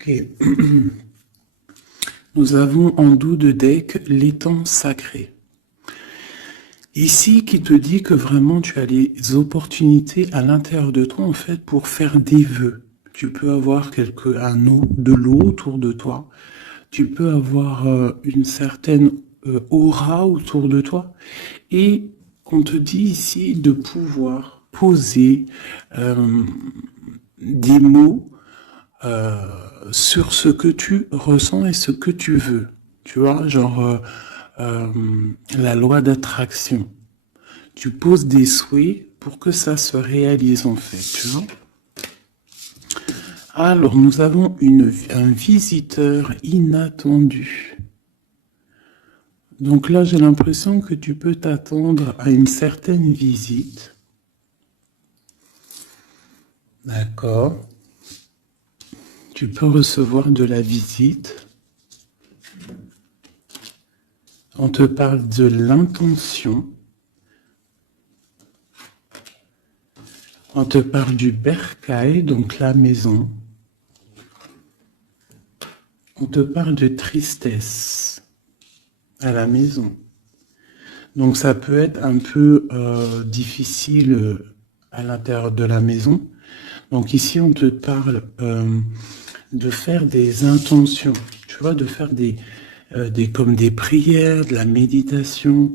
Ok. Nous avons en dos de deck l'étang sacré. Ici, qui te dit que vraiment tu as les opportunités à l'intérieur de toi, en fait, pour faire des vœux. Tu peux avoir de l'eau autour de toi. Tu peux avoir une certaine aura autour de toi. Et on te dit ici de pouvoir poser des mots sur ce que tu ressens et ce que tu veux. Tu vois, genre la loi d'attraction. Tu poses des souhaits pour que ça se réalise en fait, tu vois. Alors, nous avons un visiteur inattendu. Donc là, j'ai l'impression que tu peux t'attendre à une certaine visite. D'accord. Tu peux recevoir de la visite. On te parle de l'intention. On te parle du bercail, donc la maison. On te parle de tristesse à la maison. Donc ça peut être un peu difficile à l'intérieur de la maison. Donc ici, on te parle de faire des intentions, tu vois, de faire comme des prières, de la méditation,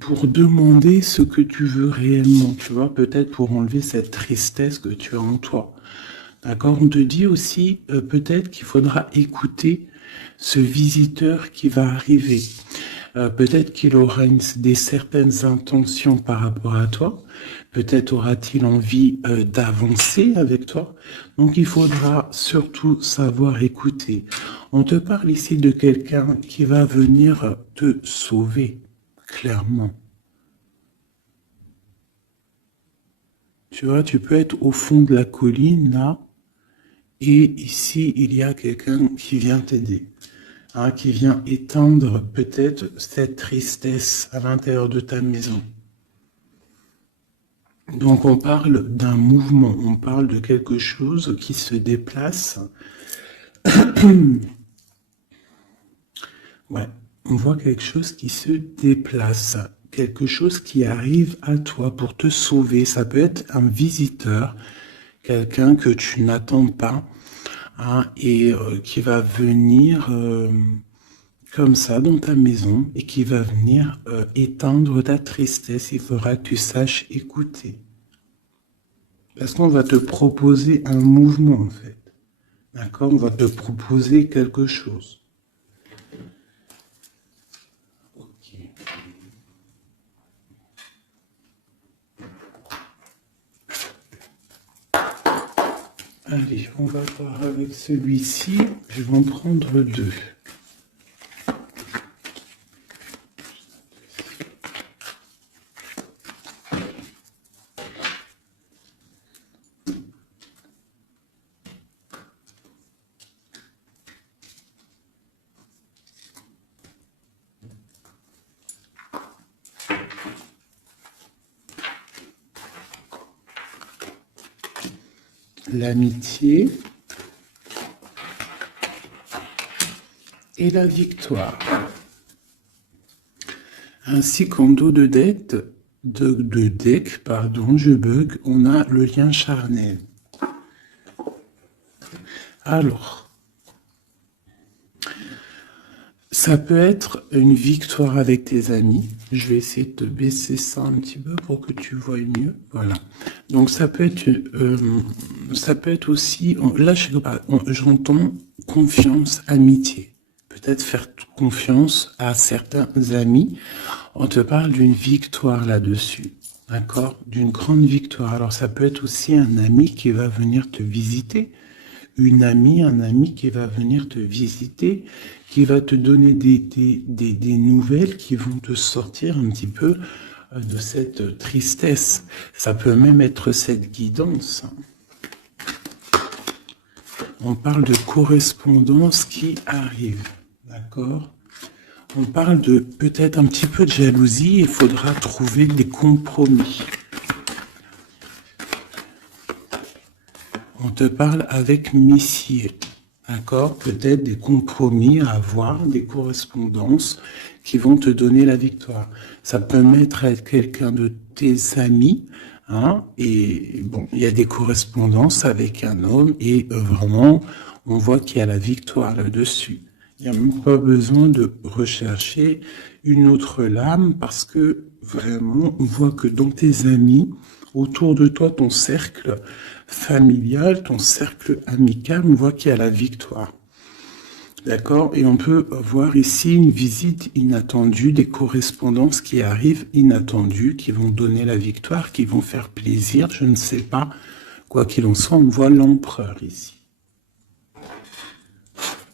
pour demander ce que tu veux réellement, tu vois, peut-être pour enlever cette tristesse que tu as en toi. D'accord? On te dit aussi peut-être qu'il faudra écouter ce visiteur qui va arriver. Peut-être qu'il aura des certaines intentions par rapport à toi. Peut-être aura-t-il envie d'avancer avec toi. Donc il faudra surtout savoir écouter. On te parle ici de quelqu'un qui va venir te sauver, clairement. Tu vois, tu peux être au fond de la colline, là, et ici, il y a quelqu'un qui vient t'aider. Hein, qui vient éteindre peut-être cette tristesse à l'intérieur de ta maison. Donc on parle d'un mouvement, on parle de quelque chose qui se déplace. Ouais, on voit quelque chose qui se déplace, quelque chose qui arrive à toi pour te sauver. Ça peut être un visiteur, quelqu'un que tu n'attends pas, hein, et qui va venir comme ça dans ta maison et qui va venir éteindre ta tristesse. Il faudra que tu saches écouter. Parce qu'on va te proposer un mouvement en fait. D'accord? On va te proposer quelque chose. Ok. Allez, on va voir avec celui-ci. Je vais en prendre deux. L'amitié et la victoire. Ainsi qu'en dos de deck, je bug, on a le lien charnel. Alors, ça peut être une victoire avec tes amis. Je vais essayer de te baisser ça un petit peu pour que tu vois mieux. Voilà. Donc ça peut être aussi, là j'entends confiance, amitié. Peut-être faire confiance à certains amis. On te parle d'une victoire là-dessus. D'accord? D'une grande victoire. Alors ça peut être aussi un ami qui va venir te visiter. Un ami qui va venir te visiter, qui va te donner des nouvelles qui vont te sortir un petit peu de cette tristesse. Ça peut même être cette guidance. On parle de correspondance qui arrive, d'accord? On parle de peut-être un petit peu de jalousie, il faudra trouver des compromis. On te parle avec Messier. D'accord? Peut-être des compromis à avoir, des correspondances qui vont te donner la victoire. Ça peut être quelqu'un de tes amis, hein, et bon, il y a des correspondances avec un homme, et vraiment, on voit qu'il y a la victoire là-dessus. Il n'y a même pas besoin de rechercher une autre lame, parce que vraiment, on voit que dans tes amis, autour de toi, ton cercle familial, ton cercle amical, on voit qu'il y a la victoire. D'accord? Et on peut voir ici une visite inattendue, des correspondances qui arrivent inattendues, qui vont donner la victoire, qui vont faire plaisir, je ne sais pas. Quoi qu'il en soit, on voit l'empereur ici.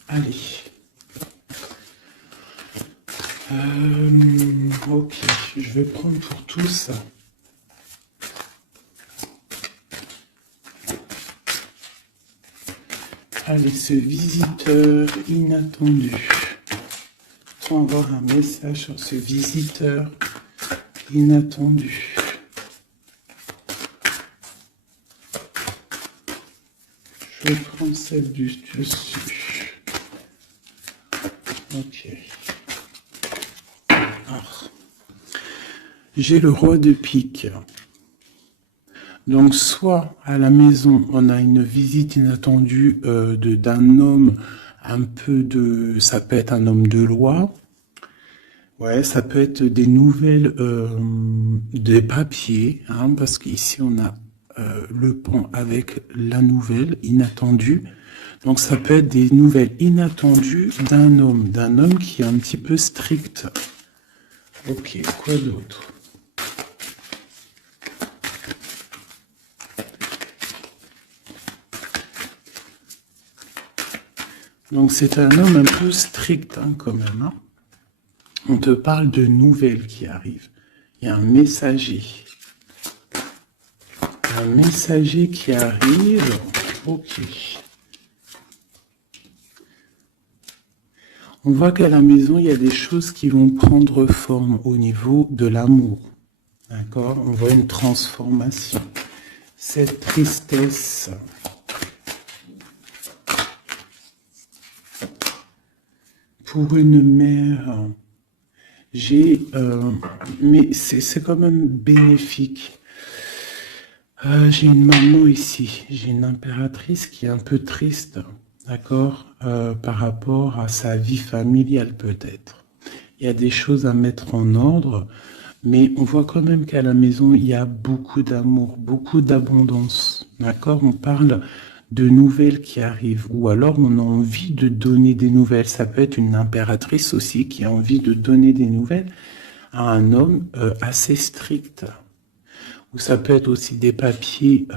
Allez. Ok, je vais prendre pour tous. Allez, ce visiteur inattendu. On va avoir un message sur ce visiteur inattendu. Je vais prendre celle du dessus. Ok. Alors, j'ai le roi de pique. Donc, soit à la maison, on a une visite inattendue d'un homme, un peu de... Ça peut être un homme de loi. Ouais, ça peut être des nouvelles, des papiers, hein, parce qu'ici, on a le pont avec la nouvelle inattendue. Donc, ça peut être des nouvelles inattendues d'un homme qui est un petit peu strict. Ok, quoi d'autre ? Donc c'est un homme un peu strict hein, quand même. Hein. On te parle de nouvelles qui arrivent. Il y a un messager. Un messager qui arrive. Ok. On voit qu'à la maison, il y a des choses qui vont prendre forme au niveau de l'amour. D'accord? On voit une transformation. Cette tristesse... Pour une mère, mais c'est quand même bénéfique. J'ai une maman ici, j'ai une impératrice qui est un peu triste, d'accord, par rapport à sa vie familiale peut-être. Il y a des choses à mettre en ordre, mais on voit quand même qu'à la maison, il y a beaucoup d'amour, beaucoup d'abondance, d'accord? On parle de nouvelles qui arrivent, ou alors on a envie de donner des nouvelles. Ça peut être une impératrice aussi qui a envie de donner des nouvelles à un homme assez strict. Ou ça peut être aussi des papiers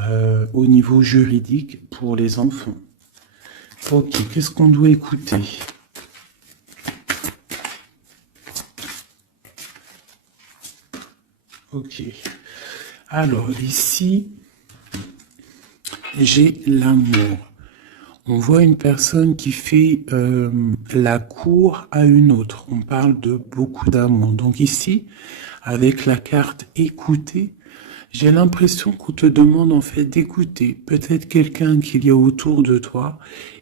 au niveau juridique pour les enfants. Ok, qu'est-ce qu'on doit écouter ? Ok. Alors ici, j'ai l'amour. On voit une personne qui fait la cour à une autre. On parle de beaucoup d'amour. Donc ici, avec la carte écouter, j'ai l'impression qu'on te demande en fait d'écouter peut-être quelqu'un qu'il y a autour de toi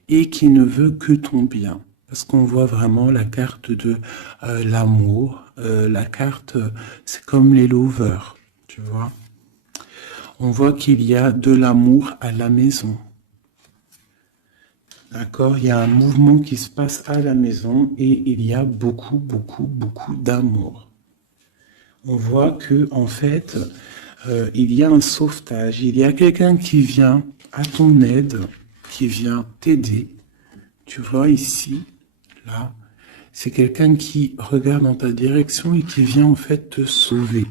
et qui ne veut que ton bien. Parce qu'on voit vraiment la carte de l'amour. La carte, c'est comme les lovers, tu vois. On voit qu'il y a de l'amour à la maison. D'accord, il y a un mouvement qui se passe à la maison et il y a beaucoup, beaucoup, beaucoup d'amour. On voit que en fait, il y a un sauvetage, il y a quelqu'un qui vient à ton aide, qui vient t'aider. Tu vois ici, là, c'est quelqu'un qui regarde dans ta direction et qui vient en fait te sauver.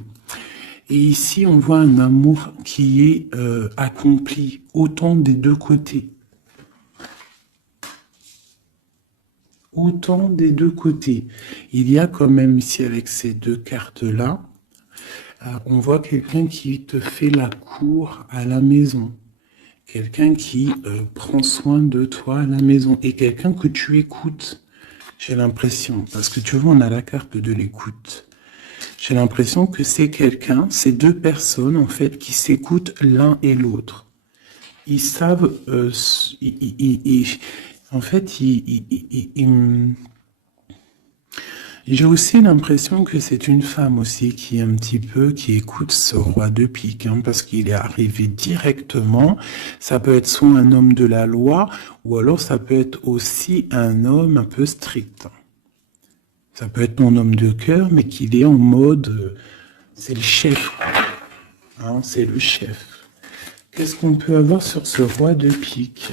Et ici, on voit un amour qui est accompli autant des deux côtés. Autant des deux côtés. Il y a quand même ici avec ces deux cartes-là, on voit quelqu'un qui te fait la cour à la maison. Quelqu'un qui prend soin de toi à la maison. Et quelqu'un que tu écoutes, j'ai l'impression. Parce que tu vois, on a la carte de l'écoute. J'ai l'impression que c'est quelqu'un, c'est deux personnes en fait, qui s'écoutent l'un et l'autre. ils savent, en fait, j'ai aussi l'impression que c'est une femme aussi qui est un petit peu, qui écoute ce roi de pique, hein, parce qu'il est arrivé directement. Ça peut être soit un homme de la loi, ou alors ça peut être aussi un homme un peu strict. Ça peut être ton homme de cœur, mais qu'il est en mode, c'est le chef, hein, c'est le chef. Qu'est-ce qu'on peut avoir sur ce roi de pique?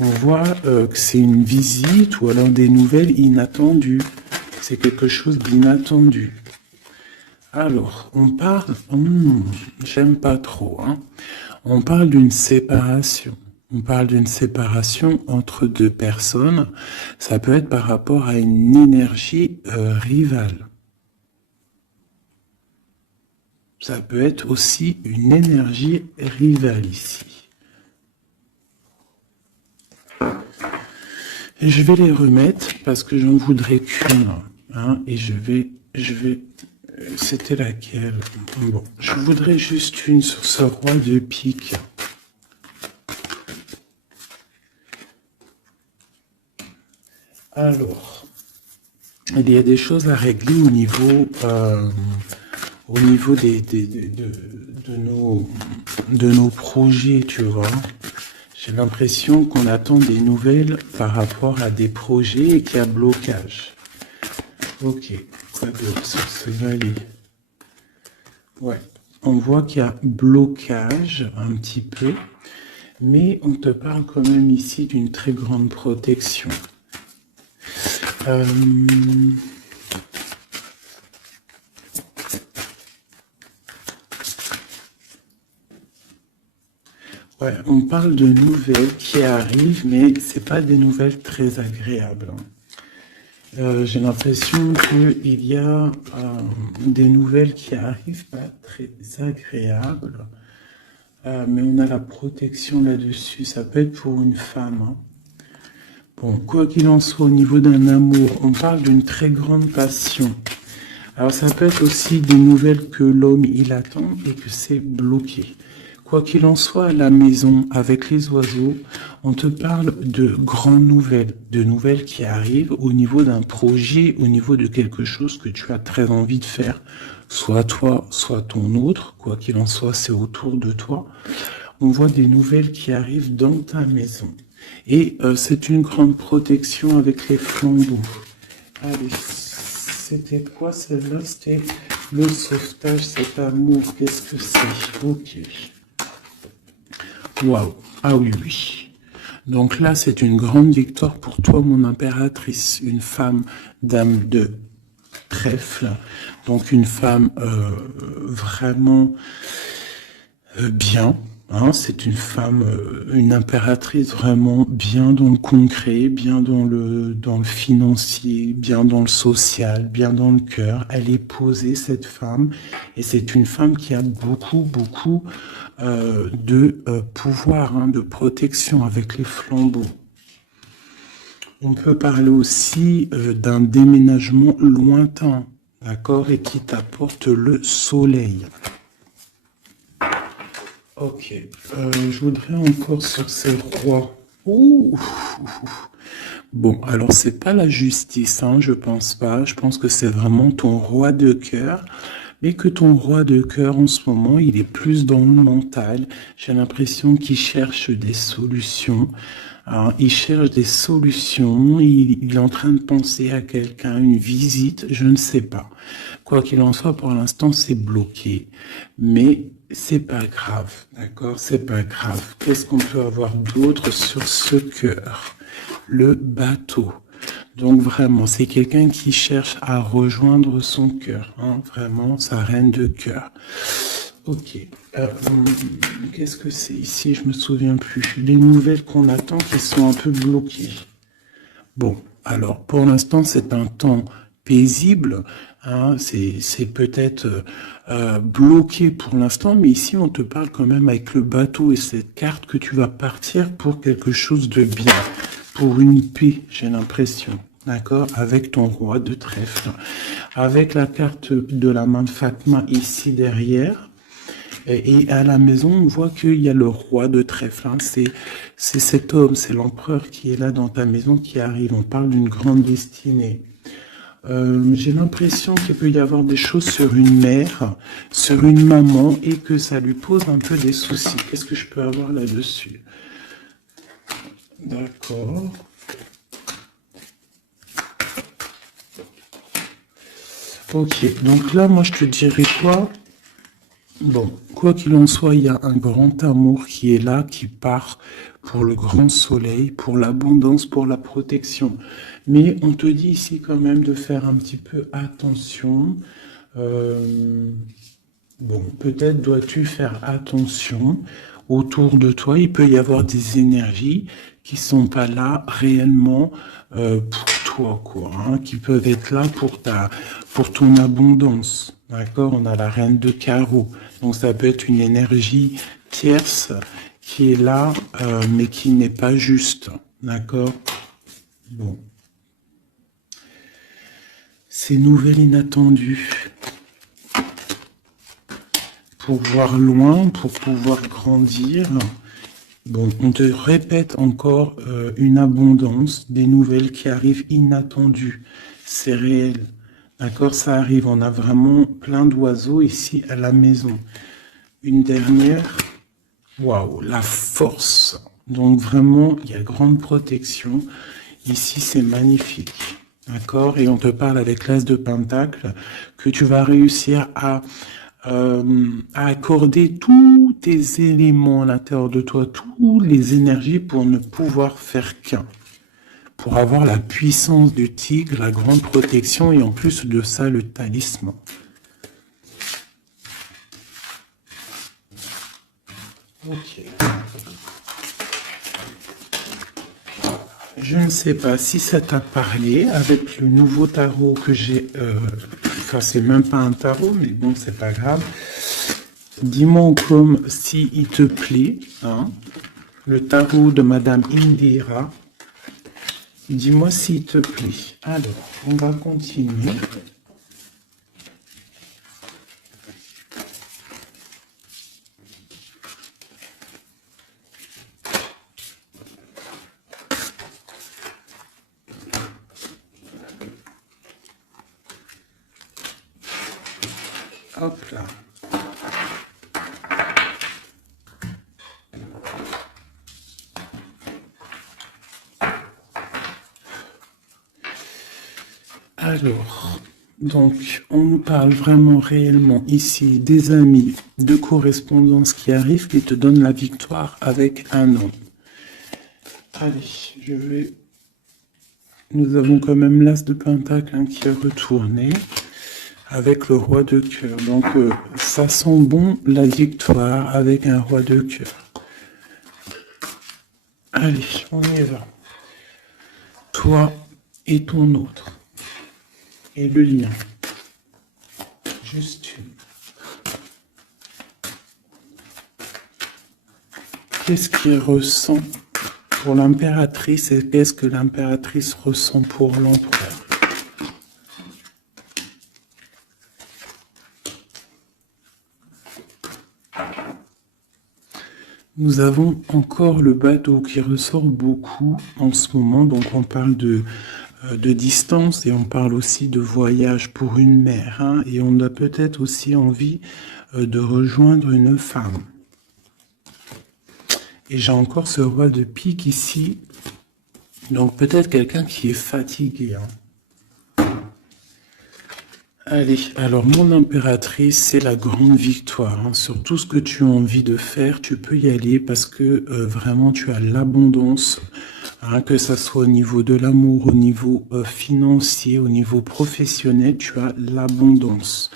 On voit que c'est une visite ou alors des nouvelles inattendues. C'est quelque chose d'inattendu. Alors, on parle... j'aime pas trop. Hein. On parle d'une séparation. On parle d'une séparation entre deux personnes. Ça peut être par rapport à une énergie rivale. Ça peut être aussi une énergie rivale ici. Et je vais les remettre parce que j'en voudrais qu'une. Hein, et je vais, c'était laquelle? Bon, je voudrais juste une sur ce roi de pique. Alors, il y a des choses à régler au niveau de nos projets, tu vois. J'ai l'impression qu'on attend des nouvelles par rapport à des projets et qu'il y a blocage. Ok, quoi d'autre sur ce valet? Ouais, on voit qu'il y a blocage un petit peu, mais on te parle quand même ici d'une très grande protection. Ouais, on parle de nouvelles qui arrivent, mais c'est pas des nouvelles très agréables. J'ai l'impression qu'il y a des nouvelles qui arrivent pas très agréables, mais on a la protection là-dessus. Ça peut être pour une femme. Hein. Bon, quoi qu'il en soit, au niveau d'un amour, on parle d'une très grande passion. Alors ça peut être aussi des nouvelles que l'homme il attend et que c'est bloqué. Quoi qu'il en soit, à la maison, avec les oiseaux, on te parle de grandes nouvelles, de nouvelles qui arrivent au niveau d'un projet, au niveau de quelque chose que tu as très envie de faire, soit toi, soit ton autre, quoi qu'il en soit, c'est autour de toi. On voit des nouvelles qui arrivent dans ta maison. Et c'est une grande protection avec les flambeaux. Allez, c'était quoi celle-là? C'était le sauvetage, cet amour, qu'est-ce que c'est? Ok. Waouh, ah oui, oui. Donc là, c'est une grande victoire pour toi, mon impératrice, une femme dame de trèfle, donc une femme vraiment bien. Hein, c'est une femme, une impératrice vraiment bien dans le concret, bien dans le financier, bien dans le social, bien dans le cœur. Elle est posée, cette femme, et c'est une femme qui a beaucoup de pouvoir, hein, de protection avec les flambeaux. On peut parler aussi d'un déménagement lointain, d'accord, et qui t'apporte le soleil. Ok, je voudrais encore sur ces rois. Ouh. Bon, alors c'est pas la justice, hein, je pense pas. Je pense que c'est vraiment ton roi de cœur. Mais que ton roi de cœur, en ce moment, il est plus dans le mental. J'ai l'impression qu'il cherche des solutions. Alors, il cherche des solutions. Il est en train de penser à quelqu'un, une visite, je ne sais pas. Quoi qu'il en soit, pour l'instant, c'est bloqué. Mais c'est pas grave, d'accord? C'est pas grave. Qu'est-ce qu'on peut avoir d'autre sur ce cœur? Le bateau. Donc vraiment, c'est quelqu'un qui cherche à rejoindre son cœur, hein, vraiment sa reine de cœur. Ok. Qu'est-ce que c'est ici? Je me souviens plus. Les nouvelles qu'on attend qui sont un peu bloquées. Bon, alors pour l'instant, c'est un temps paisible. Hein, c'est peut-être bloqué pour l'instant, mais ici, on te parle quand même avec le bateau et cette carte que tu vas partir pour quelque chose de bien. Pour une paix, j'ai l'impression, d'accord, avec ton roi de trèfle, avec la carte de la main de Fatma ici derrière, Et à la maison, on voit qu'il y a le roi de trèfle. Hein. C'est cet homme, c'est l'empereur qui est là dans ta maison qui arrive. On parle d'une grande destinée. J'ai l'impression qu'il peut y avoir des choses sur une mère, sur une maman, et que ça lui pose un peu des soucis. Qu'est-ce que je peux avoir là-dessus? D'accord. Ok, donc là, moi, je te dirais quoi? Bon, quoi qu'il en soit, il y a un grand amour qui est là, qui part pour le grand soleil, pour l'abondance, pour la protection. Mais on te dit ici quand même de faire un petit peu attention. Euh, Bon, peut-être dois-tu faire attention autour de toi. Il peut y avoir des énergies qui sont pas là réellement pour toi, quoi, hein, qui peuvent être là pour ton abondance. D'accord? On a la reine de carreau. Donc ça peut être une énergie tierce qui est là, mais qui n'est pas juste. D'accord? Bon. Ces nouvelles inattendues. Pour voir loin, pour pouvoir grandir. Bon, on te répète encore une abondance, des nouvelles qui arrivent inattendues. C'est réel. D'accord, ça arrive. On a vraiment plein d'oiseaux ici à la maison. Une dernière. Waouh, la force. Donc vraiment, il y a grande protection. Ici, c'est magnifique. D'accord? Et on te parle avec l'As de Pentacle que tu vas réussir à accorder tous tes éléments à l'intérieur de toi, toutes les énergies pour ne pouvoir faire qu'un. Pour avoir la puissance du tigre, la grande protection et en plus de ça, le talisman. Ok. Je ne sais pas si ça t'a parlé avec le nouveau tarot que j'ai. Enfin, c'est même pas un tarot, mais bon, c'est pas grave. Dis-moi comme si il te plaît, hein, le tarot de Madame Indira. Dis-moi s'il te plaît. Alors, on va continuer. Hop là. Alors, donc, on nous parle vraiment réellement ici des amis de correspondance qui arrivent, qui te donnent la victoire avec un homme. Allez, je vais... Nous avons quand même l'As de Pentacle hein, qui est retourné avec le roi de cœur. Donc, ça sent bon la victoire avec un roi de cœur. Allez, on y va. Toi et ton autre. Et le lien. Juste une. Qu'est-ce qu'il ressent pour l'impératrice et qu'est-ce que l'impératrice ressent pour l'empereur? Nous avons encore le bateau qui ressort beaucoup en ce moment, donc on parle de distance et on parle aussi de voyage pour une mère, hein, et on a peut-être aussi envie de rejoindre une femme. Et j'ai encore ce roi de pique ici, donc peut-être quelqu'un qui est fatigué. Hein. Allez, alors mon impératrice, c'est la grande victoire. Hein. Sur tout ce que tu as envie de faire, tu peux y aller parce que vraiment tu as l'abondance, hein, que ça soit au niveau de l'amour, au niveau financier, au niveau professionnel, tu as l'abondance,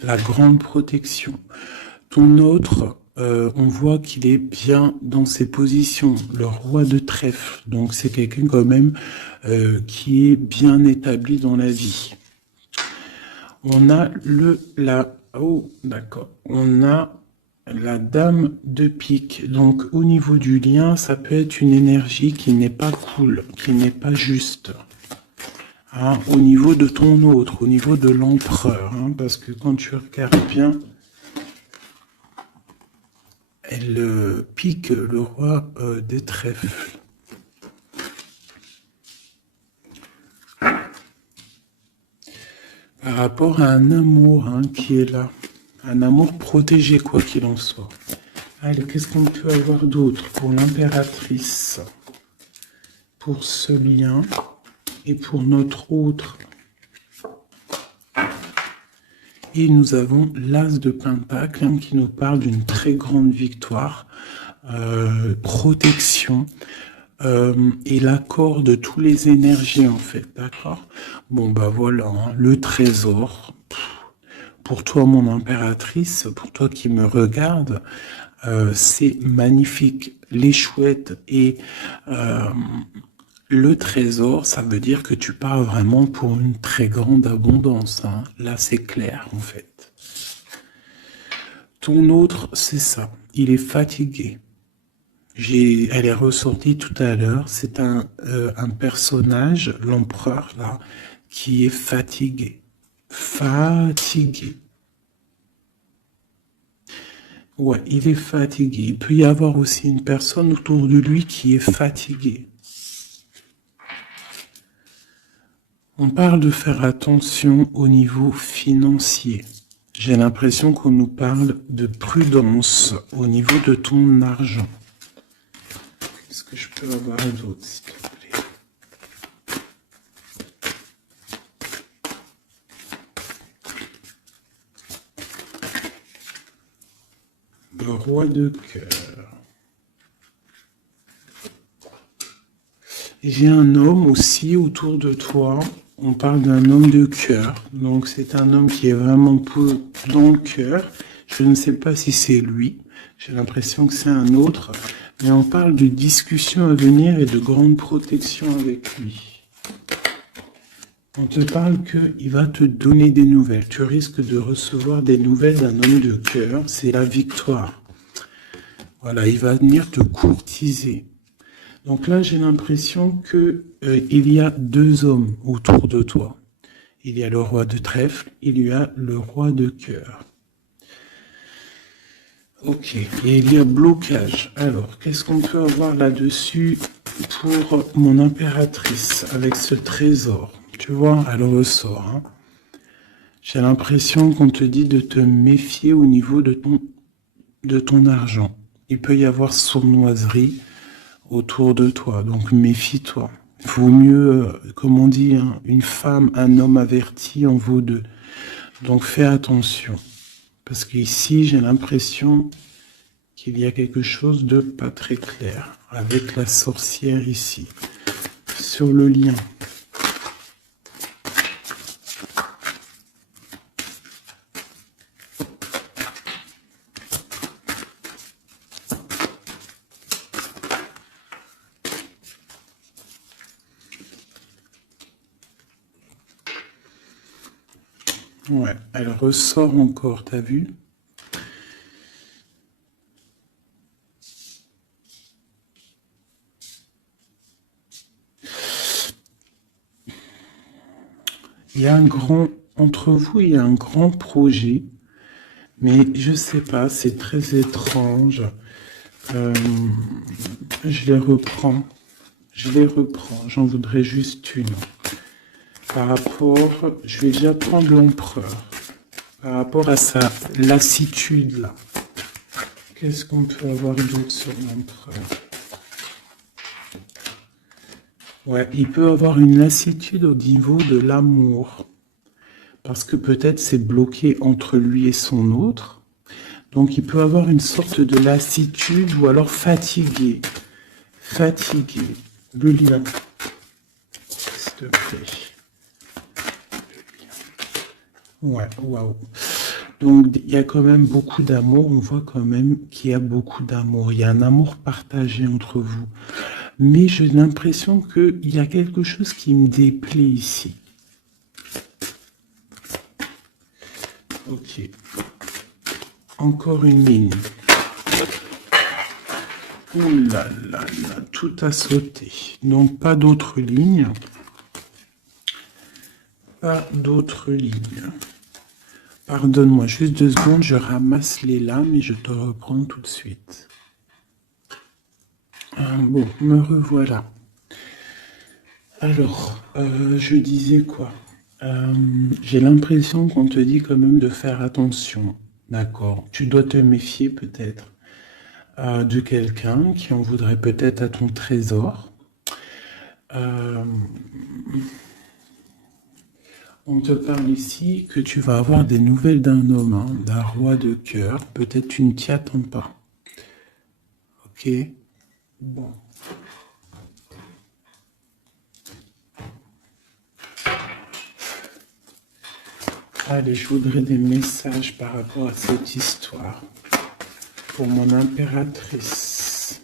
la grande protection. Ton autre, on voit qu'il est bien dans ses positions, le roi de trèfle. Donc c'est quelqu'un quand même qui est bien établi dans la vie. On a on a la dame de pique. Donc, au niveau du lien, ça peut être une énergie qui n'est pas cool, qui n'est pas juste. Hein, au niveau de ton autre, au niveau de l'empereur. Hein, parce que quand tu regardes bien, elle pique le roi des trèfles. Par rapport à un amour qui est là. Un amour protégé, quoi qu'il en soit. Allez, qu'est-ce qu'on peut avoir d'autre pour l'impératrice? Pour ce lien et pour notre autre. Et nous avons l'As de Pentacle qui nous parle d'une très grande victoire, protection et l'accord de toutes les énergies en fait, d'accord? Bon bah voilà, le trésor. Pour toi mon impératrice, pour toi qui me regarde, c'est magnifique. Les chouettes et le trésor, ça veut dire que tu pars vraiment pour une très grande abondance. Là, c'est clair, en fait. Ton autre, c'est ça. Il est fatigué. Elle est ressortie tout à l'heure. C'est un personnage, l'empereur, là, qui est fatigué. Fatigué. Ouais, il est fatigué. Il peut y avoir aussi une personne autour de lui qui est fatiguée. On parle de faire attention au niveau financier. J'ai l'impression qu'on nous parle de prudence au niveau de ton argent. Qu'est-ce que je peux avoir d'autre, s'il te plaît? Le roi de cœur. J'ai un homme aussi autour de toi. On parle d'un homme de cœur. Donc c'est un homme qui est vraiment dans le cœur. Je ne sais pas si c'est lui. J'ai l'impression que c'est un autre. Mais on parle de discussions à venir et de grande protection avec lui. On te parle qu'il va te donner des nouvelles. Tu risques de recevoir des nouvelles d'un homme de cœur. C'est la victoire. Voilà, il va venir te courtiser. Donc là, j'ai l'impression que il y a deux hommes autour de toi. Il y a le roi de trèfle, il y a le roi de cœur. Ok, et il y a blocage. Alors, qu'est-ce qu'on peut avoir là-dessus pour mon impératrice avec ce trésor? Tu vois, elle ressort. J'ai l'impression qu'on te dit de te méfier au niveau de ton argent. Il peut y avoir sournoiserie autour de toi, donc méfie-toi. Il vaut mieux, comme on dit, une femme, un homme averti en vaut deux. Donc fais attention. Parce qu'ici, j'ai l'impression qu'il y a quelque chose de pas très clair avec la sorcière ici. Sur le lien. Ouais, elle ressort encore, t'as vu? Il y a entre vous, il y a un grand projet, mais je sais pas, c'est très étrange. Je les reprends, j'en voudrais juste une. Par rapport, je vais déjà prendre l'empereur. Par rapport à sa lassitude là. Qu'est-ce qu'on peut avoir d'autre sur l'empereur? Ouais, il peut avoir une lassitude au niveau de l'amour. Parce que peut-être c'est bloqué entre lui et son autre. Donc il peut avoir une sorte de lassitude ou alors fatigué. Fatigué. Le lien. S'il te plaît. Ouais, waouh. Donc il y a quand même beaucoup d'amour, on voit quand même qu'il y a beaucoup d'amour, il y a un amour partagé entre vous. Mais j'ai l'impression qu'il y a quelque chose qui me déplaît ici. Ok. Encore une ligne. Ouh là là là, tout a sauté. Donc pas d'autres lignes. Pas d'autres lignes. Pardonne-moi, juste 2 secondes, je ramasse les lames et je te reprends tout de suite. Bon, me revoilà. Alors, je disais quoi? J'ai l'impression qu'on te dit quand même de faire attention, d'accord? Tu dois te méfier peut-être de quelqu'un qui en voudrait peut-être à ton trésor. Euh, on te parle ici que tu vas avoir des nouvelles d'un homme, hein, d'un roi de cœur. Peut-être tu ne t'y attends pas. Ok? Bon. Allez, je voudrais des messages par rapport à cette histoire. Pour mon impératrice.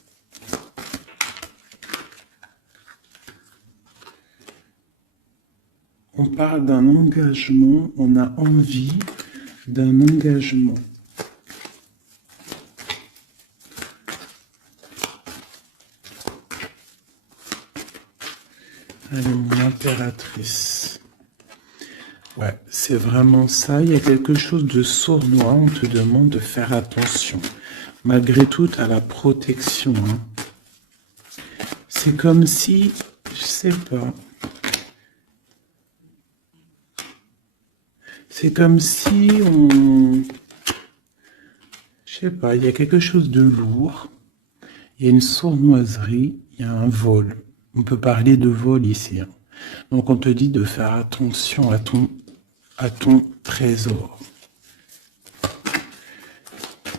On parle d'un engagement, on a envie d'un engagement. Allez, mon impératrice. Ouais, c'est vraiment ça. Il y a quelque chose de sournois. On te demande de faire attention. Malgré tout, à la protection. Hein. C'est comme si, je sais pas. C'est comme si on... Je sais pas, il y a quelque chose de lourd. Il y a une sournoiserie, il y a un vol. On peut parler de vol ici. Hein. Donc on te dit de faire attention à ton trésor.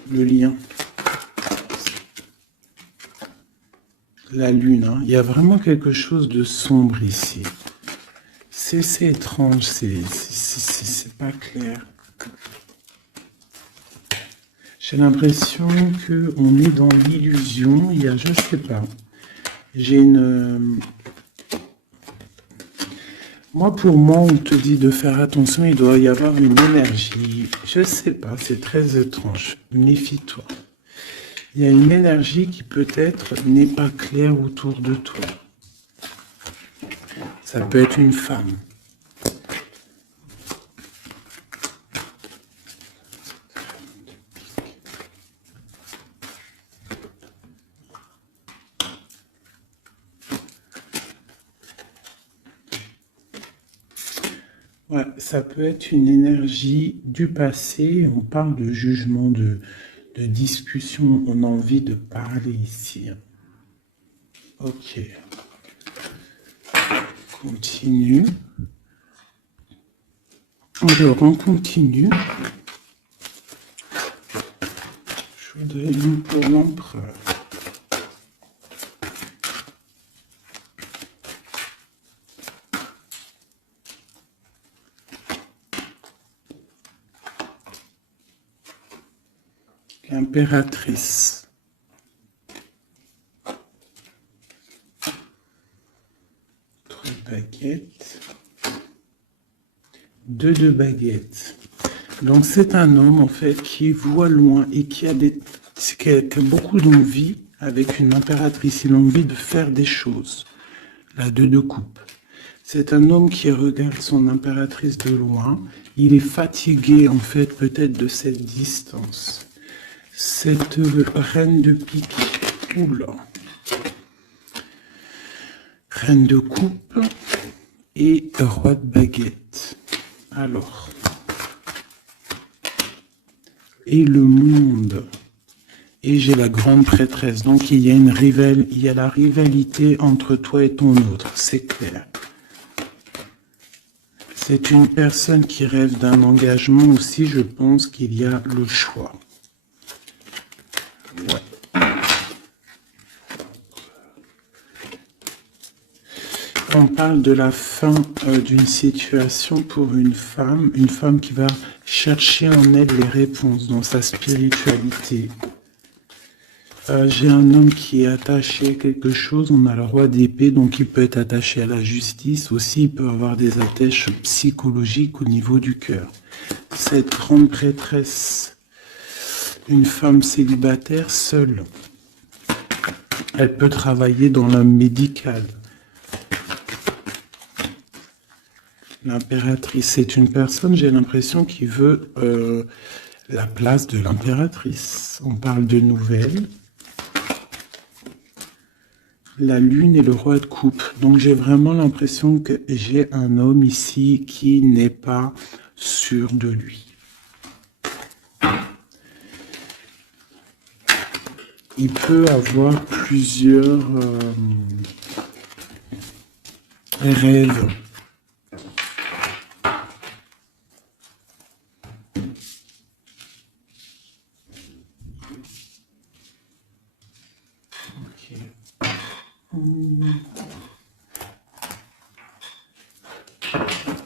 Le lien. La lune. Hein. Il y a vraiment quelque chose de sombre ici. C'est étrange, c'est pas clair. J'ai l'impression qu'on est dans l'illusion. Il y a, je sais pas. J'ai une... Pour moi, on te dit de faire attention, il doit y avoir une énergie. Je sais pas, c'est très étrange. Méfie-toi. Il y a une énergie qui peut-être n'est pas claire autour de toi. Ça peut être une femme. Ouais, ça peut être une énergie du passé. On parle de jugement, de discussion. On a envie de parler ici. Ok. Continue. Alors, on continue. Je voudrais une pour l'empereur. L'impératrice. 3 baguettes. 2 de baguettes. Donc c'est un homme en fait qui voit loin et qui a beaucoup d'envie avec une impératrice. Il a envie de faire des choses. La 2 de coupe. C'est un homme qui regarde son impératrice de loin. Il est fatigué en fait peut-être de cette distance. Cette reine de pique. Oula. Reine de coupe et roi de baguette. Alors. Et le monde. Et j'ai la grande prêtresse. Donc il y a la rivalité entre toi et ton autre. C'est clair. C'est une personne qui rêve d'un engagement aussi. Je pense qu'il y a le choix. Ouais. On parle de la fin d'une situation pour une femme qui va chercher en elle les réponses dans sa spiritualité. J'ai un homme qui est attaché à quelque chose, on a le roi d'épée, donc il peut être attaché à la justice, aussi il peut avoir des attaches psychologiques au niveau du cœur. Cette grande prêtresse, une femme célibataire seule, elle peut travailler dans le médical. L'impératrice, c'est une personne, j'ai l'impression, qui veut la place de l'impératrice. On parle de nouvelles. La lune et le roi de coupe. Donc j'ai vraiment l'impression que j'ai un homme ici qui n'est pas sûr de lui. Il peut avoir plusieurs rêves.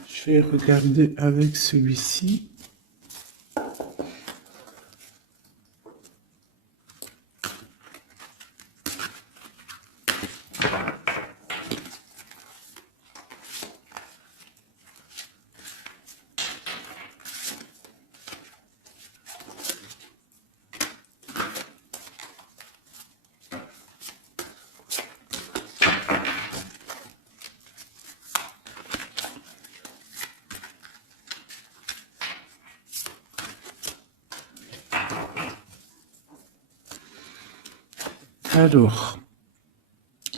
Je vais regarder avec celui-ci. Alors,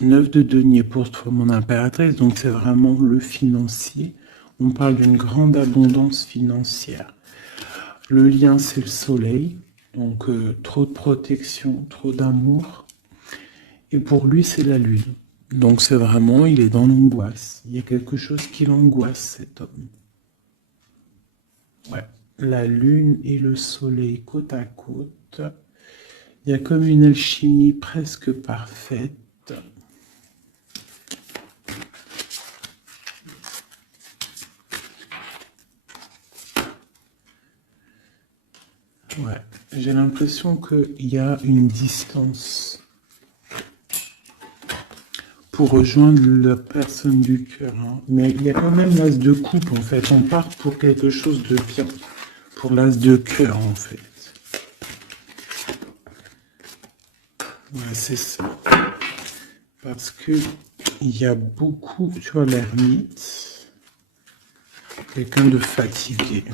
9 de denier pour mon impératrice, donc c'est vraiment le financier. On parle d'une grande abondance financière. Le lien, c'est le soleil, donc trop de protection, trop d'amour. Et pour lui, c'est la lune. Donc c'est vraiment, il est dans l'angoisse. Il y a quelque chose qui l'angoisse, cet homme. Ouais, la lune et le soleil côte à côte. Il y a comme une alchimie presque parfaite. Ouais, j'ai l'impression qu'il y a une distance pour rejoindre la personne du cœur. Hein. Mais il y a quand même l'as de coupe, en fait. On part pour quelque chose de bien. Pour l'as de cœur, en fait. Ouais, c'est ça. Parce que il y a beaucoup, tu vois, l'ermite, quelqu'un de fatigué.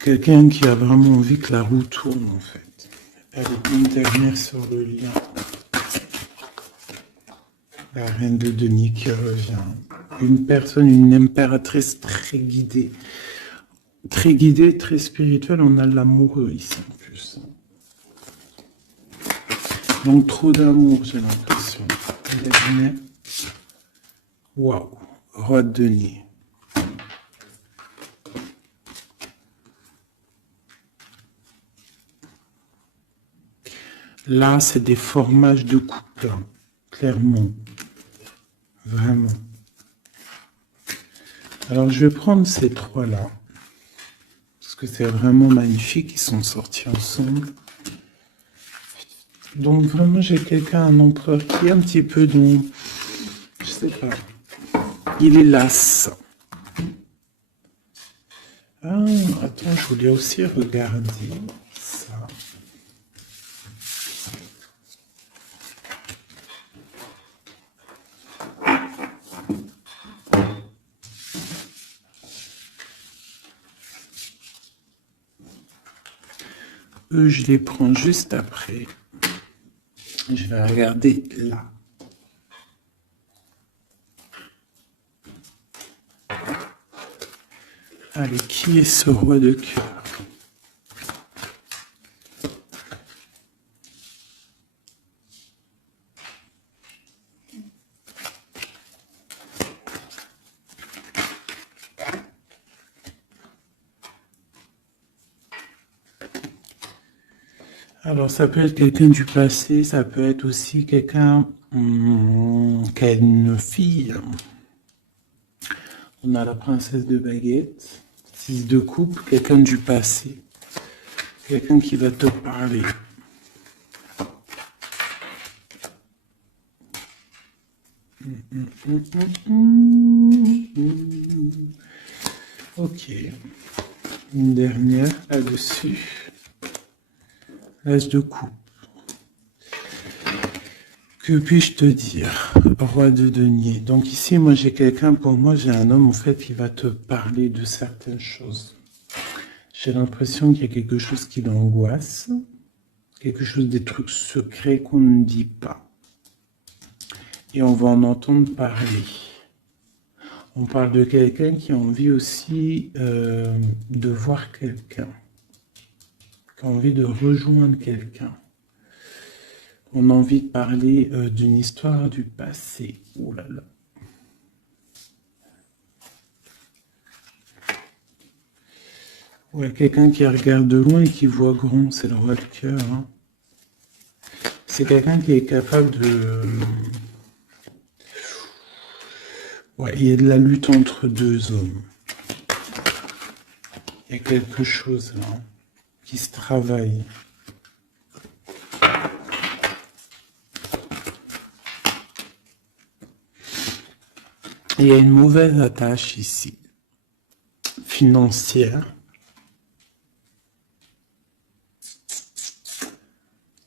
Quelqu'un qui a vraiment envie que la roue tourne, en fait. Allez, une dernière sur le lien. La reine de denier qui revient. Une personne, une impératrice très guidée, très spirituelle. On a l'amoureux ici, en plus. Donc, trop d'amour, j'ai l'impression. Waouh, roi de denier. Là, c'est des formages de couple, hein, clairement. Vraiment. Alors, je vais prendre ces trois-là. Parce que c'est vraiment magnifique. Ils sont sortis ensemble. Donc, vraiment, j'ai quelqu'un, un empereur qui est un petit peu dans... Je sais pas. Il est las. Ah, attends, je voulais aussi regarder ça. Eux, je les prends juste après. Je vais regarder là. Allez, qui est ce roi de cœur? Alors, ça peut être quelqu'un du passé, ça peut être aussi quelqu'un qui a une fille. On a la princesse de baguette, 6 de coupe, quelqu'un du passé, quelqu'un qui va te parler. Ok, une dernière là-dessus. L'as de coupe. Que puis-je te dire, roi de denier? Donc ici, moi j'ai quelqu'un, pour moi j'ai un homme en fait qui va te parler de certaines choses. J'ai l'impression qu'il y a quelque chose qui l'angoisse, quelque chose, des trucs secrets qu'on ne dit pas. Et on va en entendre parler. On parle de quelqu'un qui a envie aussi de voir quelqu'un, qui a envie de rejoindre quelqu'un. On a envie de parler d'une histoire du passé. Ouh là là. Ouais, quelqu'un qui regarde de loin et qui voit grand, c'est le roi de cœur. Hein. C'est quelqu'un qui est capable de... Ouais, il y a de la lutte entre deux hommes. Il y a quelque chose là, hein, qui se travaille. Il y a une mauvaise attache ici, financière.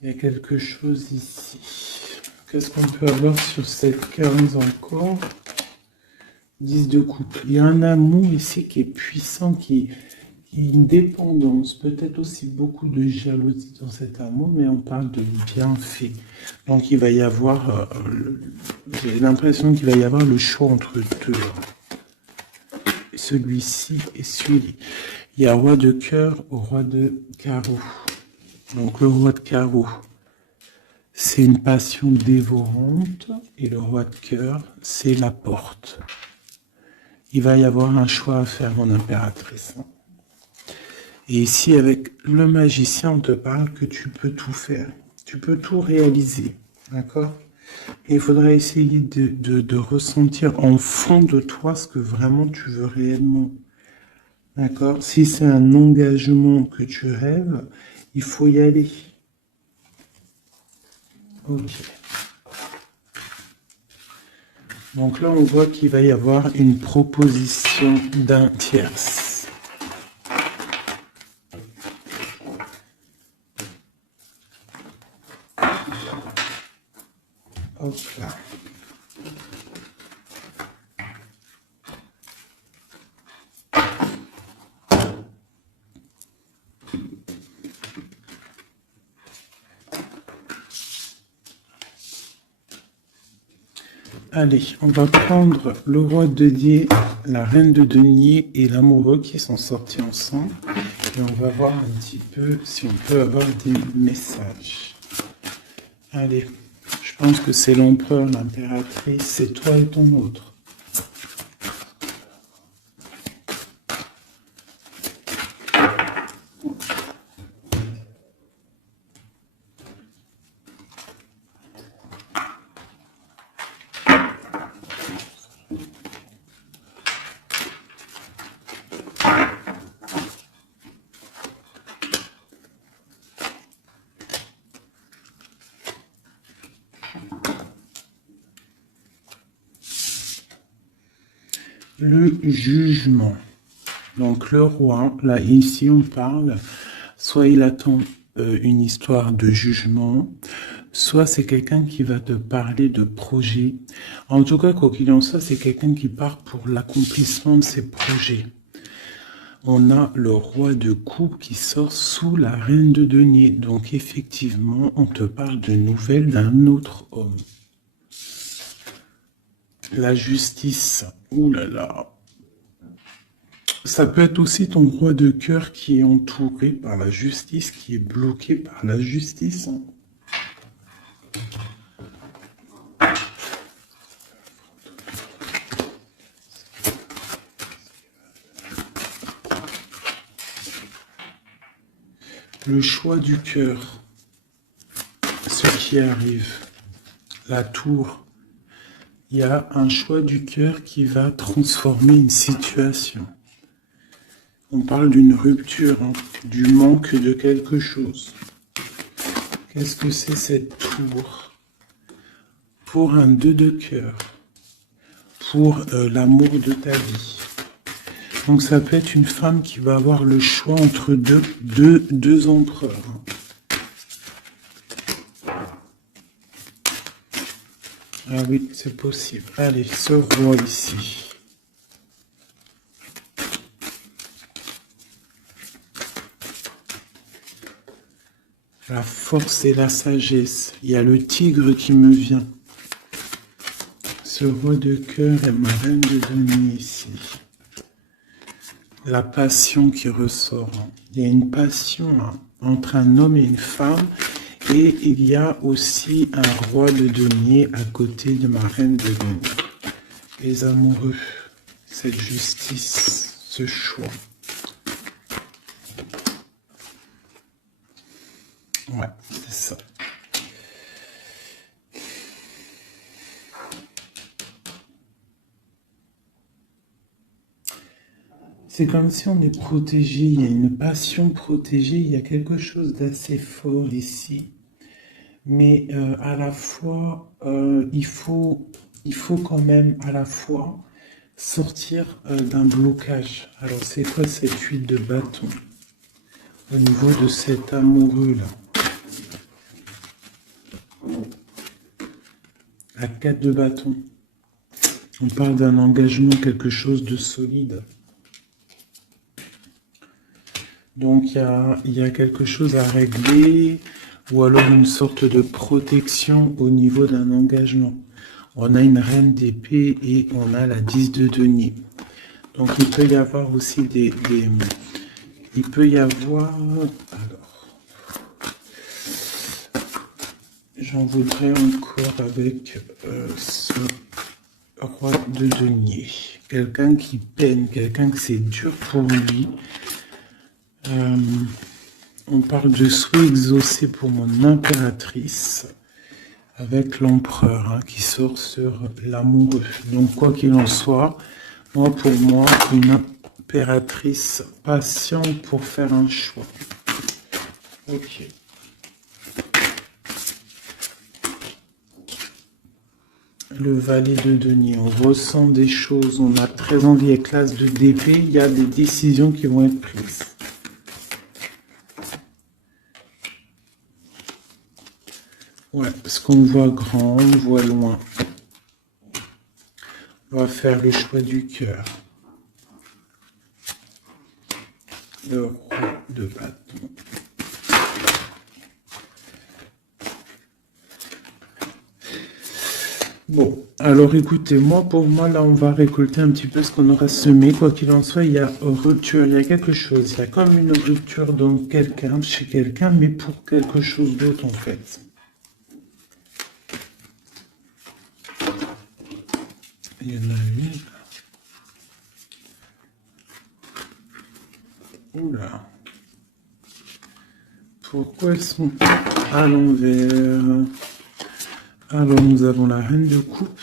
Il y a quelque chose ici. Qu'est-ce qu'on peut avoir sur cette case encore? 10 de coupe. Il y a un amour ici qui est puissant, qui est une dépendance, peut-être aussi beaucoup de jalousie dans cet amour, mais on parle de bienfait. Donc il va y avoir, j'ai l'impression qu'il va y avoir le choix entre deux. Celui-ci et celui-ci. Il y a roi de cœur au roi de carreau. Donc le roi de carreau, c'est une passion dévorante, et le roi de cœur, c'est la porte. Il va y avoir un choix à faire, mon impératrice. Et ici, avec le magicien, on te parle que tu peux tout faire. Tu peux tout réaliser. D'accord? Et il faudra essayer de ressentir en fond de toi ce que vraiment tu veux réellement. D'accord? Si c'est un engagement que tu rêves, il faut y aller. Ok. Donc là, on voit qu'il va y avoir une proposition d'un tierce. Hop là. Allez, on va prendre le roi de denier, la reine de denier et l'amoureux qui sont sortis ensemble. Et on va voir un petit peu si on peut avoir des messages. Allez, je pense que c'est l'empereur, l'impératrice, c'est toi et ton autre. Le jugement. Donc le roi, là ici on parle, soit il attend une histoire de jugement, soit c'est quelqu'un qui va te parler de projet. En tout cas, quoi qu'il en soit, c'est quelqu'un qui part pour l'accomplissement de ses projets. On a le roi de coupe qui sort sous la reine de denier. Donc effectivement, on te parle de nouvelles d'un autre homme. La justice, ouh là là. Ça peut être aussi ton roi de cœur qui est entouré par la justice, qui est bloqué par la justice. Le choix du cœur, ce qui arrive, la tour. Il y a un choix du cœur qui va transformer une situation. On parle d'une rupture, hein, du manque de quelque chose. Qu'est-ce que c'est cette tour? Pour un 2 de cœur, pour l'amour de ta vie. Donc ça peut être une femme qui va avoir le choix entre deux empereurs. Ah oui, c'est possible. Allez, ce roi ici. La force et la sagesse. Il y a le tigre qui me vient. Ce roi de cœur et ma reine de denier ici. La passion qui ressort. Il y a une passion entre un homme et une femme. Et il y a aussi un roi de denier à côté de ma reine de denier. Les amoureux, cette justice, ce choix. Ouais, c'est ça. C'est comme si on est protégé, il y a une passion protégée, il y a quelque chose d'assez fort ici. Mais à la fois, il faut quand même à la fois sortir d'un blocage. Alors c'est quoi cette huile de bâton au niveau de cet amoureux-là? La 4 de bâton. On parle d'un engagement, quelque chose de solide. Donc il y a quelque chose à régler, ou alors une sorte de protection au niveau d'un engagement. On a une reine d'épée et on a la 10 de denier. Donc il peut y avoir aussi il peut y avoir... Alors, j'en voudrais encore avec ce roi de denier. Quelqu'un qui peine, quelqu'un que c'est dur pour lui. On parle de souhait exaucé pour mon impératrice avec l'empereur qui sort sur l'amoureux. Donc quoi qu'il en soit, pour moi, une impératrice patiente pour faire un choix. Ok. Le valet de denier, on ressent des choses, on a très envie avec l'as de d'épée, il y a des décisions qui vont être prises. Ouais, parce qu'on voit grand, on voit loin. On va faire le choix du cœur. Le roi de bâton. Bon, alors écoutez, pour moi, là, on va récolter un petit peu ce qu'on aura semé. Quoi qu'il en soit, il y a rupture, il y a quelque chose. Il y a comme une rupture dans quelqu'un, chez quelqu'un, mais pour quelque chose d'autre, en fait. Il y en a une. Oula. Pourquoi elles sont à l'envers? Alors, nous avons la reine de coupe.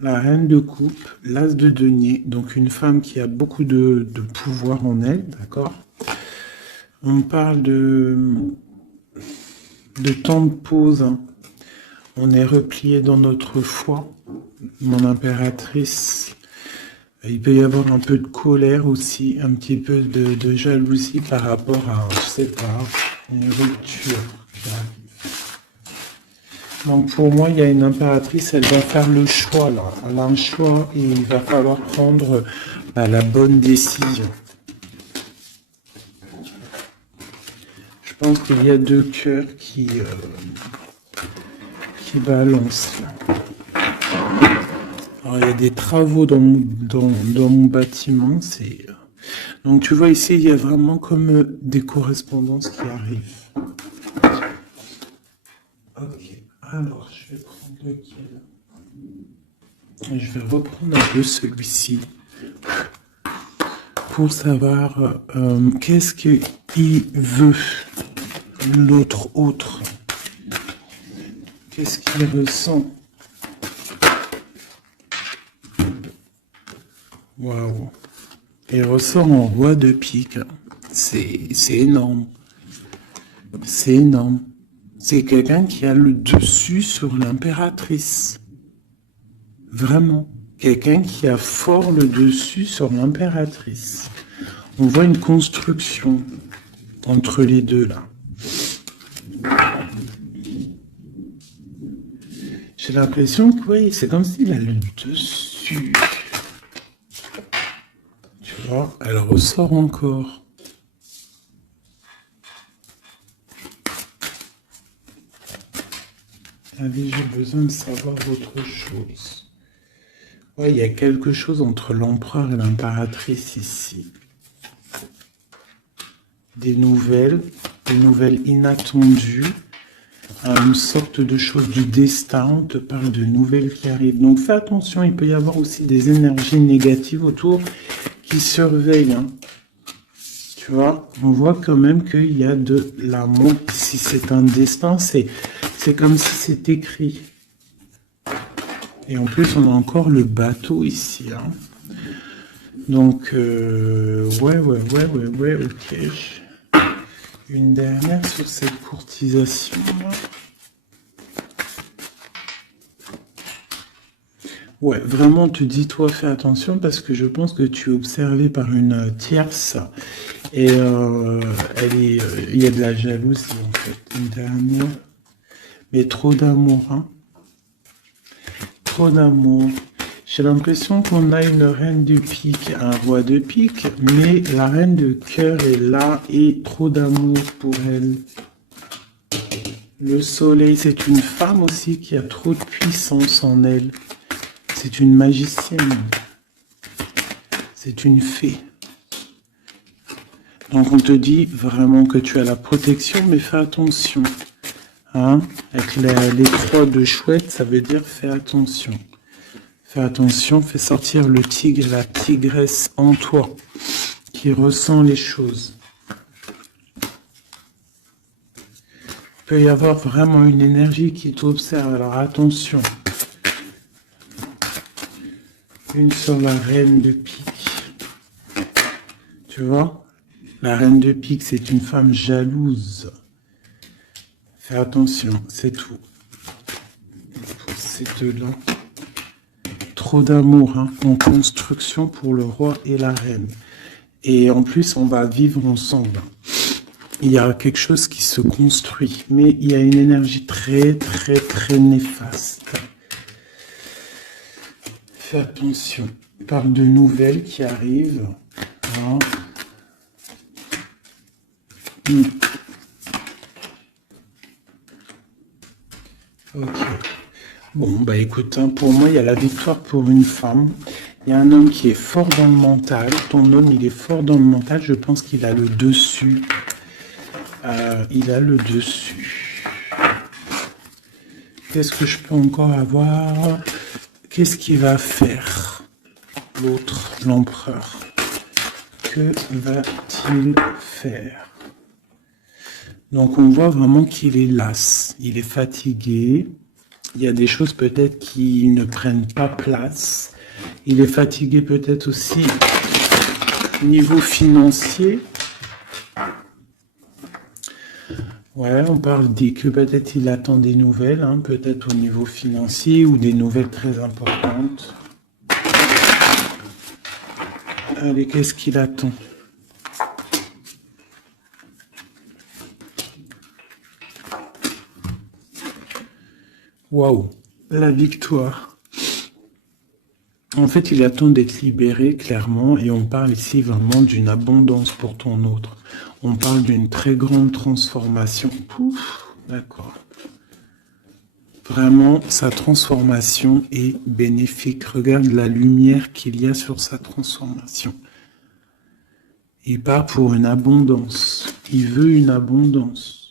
La reine de coupe, l'as de denier, donc une femme qui a beaucoup de pouvoir en elle, d'accord? On parle de temps de pause. On est replié dans notre foi. Mon impératrice, il peut y avoir un peu de colère aussi, un petit peu de jalousie par rapport à, je sais pas, une rupture qui arrive. Donc pour moi, il y a une impératrice, elle va faire le choix là. Elle a un choix et il va falloir prendre la bonne décision. Je pense qu'il y a deux cœurs qui balancent là. Alors, il y a des travaux dans mon bâtiment. Donc tu vois ici, il y a vraiment comme des correspondances qui arrivent. Ok, alors je vais prendre lequel? Je vais reprendre un peu celui-ci pour savoir qu'est-ce qu'il veut, autre. Qu'est-ce qu'il ressent? Waouh! Il ressort en roi de pique. C'est énorme. C'est énorme. C'est quelqu'un qui a le dessus sur l'impératrice. Vraiment. Quelqu'un qui a fort le dessus sur l'impératrice. On voit une construction entre les deux là. J'ai l'impression que oui, c'est comme s'il a le dessus. Tu vois, elle ressort encore. Allez, j'ai besoin de savoir autre chose. Ouais, il y a quelque chose entre l'empereur et l'impératrice ici. Des nouvelles inattendues, une sorte de chose du destin, on te parle de nouvelles qui arrivent. Donc fais attention, il peut y avoir aussi des énergies négatives autour qui surveillent. Hein. Tu vois, on voit quand même qu'il y a de l'amour. Si c'est un destin, c'est comme si c'est écrit. Et en plus, on a encore le bateau ici. Hein. Donc, ouais, ok. Une dernière sur cette courtisation. Ouais, vraiment, tu dis, toi, fais attention parce que je pense que tu es observé par une tierce et il y a de la jalousie en fait. Une dernière, mais trop d'amour, hein. Trop d'amour. J'ai l'impression qu'on a une reine de pique, un roi de pique, mais la reine de cœur est là et trop d'amour pour elle. Le soleil, c'est une femme aussi qui a trop de puissance en elle. C'est une magicienne. C'est une fée. Donc on te dit vraiment que tu as la protection, mais fais attention. Hein? Avec les trois de chouette, ça veut dire fais attention. Fais attention, fais sortir le tigre, la tigresse en toi, qui ressent les choses. Il peut y avoir vraiment une énergie qui t'observe, alors attention. Une sur la reine de pique. Tu vois? La reine de pique, c'est une femme jalouse. Fais attention, c'est tout. Pour ces deux-là. Trop d'amour, hein, en construction pour le roi et la reine. Et en plus, on va vivre ensemble. Il y a quelque chose qui se construit, mais il y a une énergie très néfaste. Fais attention. On parle de nouvelles qui arrivent. Hein. Ok. Bon, bah écoute, hein, pour moi, il y a la victoire pour une femme. Il y a un homme qui est fort dans le mental. Ton homme, il est fort dans le mental. Je pense qu'il a le dessus. Il a le dessus. Qu'est-ce que je peux encore avoir? Qu'est-ce qu'il va faire? L'autre, l'empereur. Que va-t-il faire? Donc on voit vraiment qu'il est las. Il est fatigué. Il y a des choses peut-être qui ne prennent pas place. Il est fatigué peut-être aussi au niveau financier. Ouais, on parle que peut-être il attend des nouvelles, hein, peut-être au niveau financier ou des nouvelles très importantes. Allez, qu'est-ce qu'il attend? Waouh, la victoire. En fait, il attend d'être libéré, clairement, et on parle ici vraiment d'une abondance pour ton autre. On parle d'une très grande transformation. Pouf, d'accord. Vraiment, sa transformation est bénéfique. Regarde la lumière qu'il y a sur sa transformation. Il part pour une abondance. Il veut une abondance.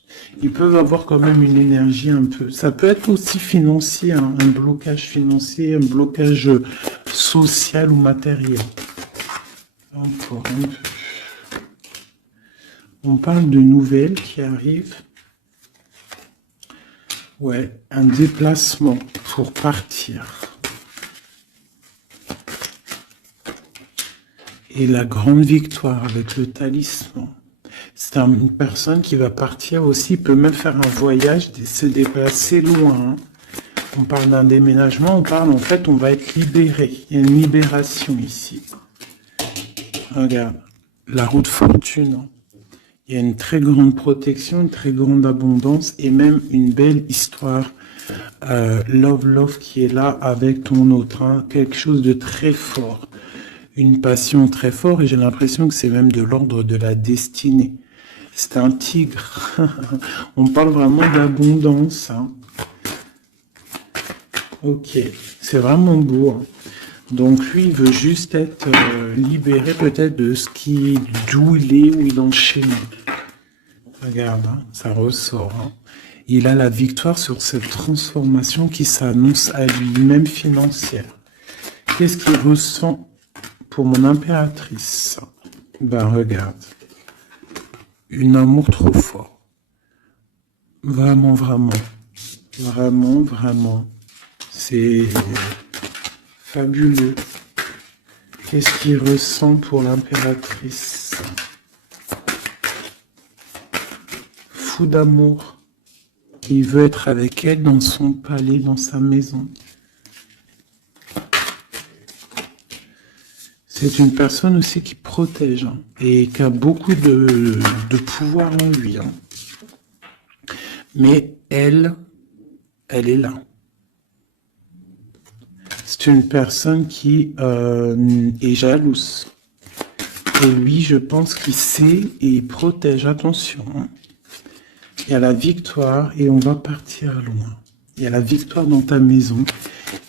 Ils peuvent avoir quand même une énergie un peu. Ça peut être aussi financier, hein, un blocage financier, un blocage social ou matériel. Encore un peu. On parle de nouvelles qui arrivent. Ouais, un déplacement pour partir. Et la grande victoire avec le talisman. C'est une personne qui va partir aussi, peut même faire un voyage, se déplacer loin. Hein. On parle d'un déménagement, on parle en fait, on va être libéré. Il y a une libération ici. Regarde, la roue de fortune. Hein. Il y a une très grande protection, une très grande abondance et même une belle histoire Love qui est là avec ton autre, hein. Quelque chose de très fort, une passion très forte, et j'ai l'impression que c'est même de l'ordre de la destinée. C'est un tigre. On parle vraiment d'abondance, hein. Ok, c'est vraiment beau, hein. Donc lui, il veut juste être libéré peut-être de ce qui, d'où il est, où il est enchaîné. Regarde, hein, ça ressort, hein. Il a la victoire sur cette transformation qui s'annonce à lui-même financière. Qu'est-ce qu'il ressent pour mon impératrice? Ben regarde, un amour trop fort. Vraiment, vraiment, vraiment, vraiment. C'est fabuleux. Qu'est-ce qu'il ressent pour l'impératrice? Fou d'amour. Il veut être avec elle dans son palais, dans sa maison. C'est une personne aussi qui protège, hein, et qui a beaucoup de pouvoir en lui, hein. Mais elle est là. C'est une personne qui est jalouse. Et lui, je pense qu'il sait et il protège. Attention, hein. Il y a la victoire et on va partir loin. Il y a la victoire dans ta maison.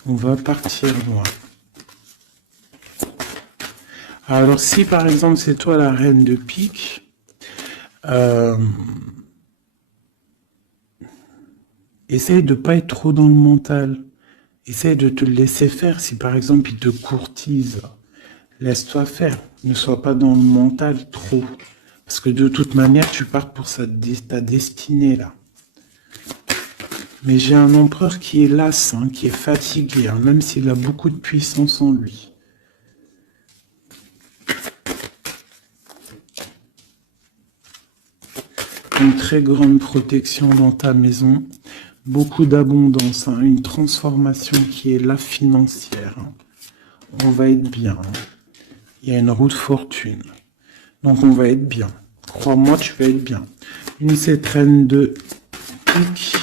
On va partir loin. Alors si par exemple c'est toi la reine de pique, essaye de pas être trop dans le mental. Essaye de te laisser faire. Si par exemple il te courtise, laisse-toi faire. Ne sois pas dans le mental trop. Parce que de toute manière, tu pars pour ta destinée, là. Mais j'ai un empereur qui est las, hein, qui est fatigué, hein, même s'il a beaucoup de puissance en lui. Une très grande protection dans ta maison. Beaucoup d'abondance, hein, une transformation qui est là financière, hein. On va être bien, hein. Il y a une roue de fortune. Donc on va être bien. Crois-moi, tu vas être bien. Une reine de pique.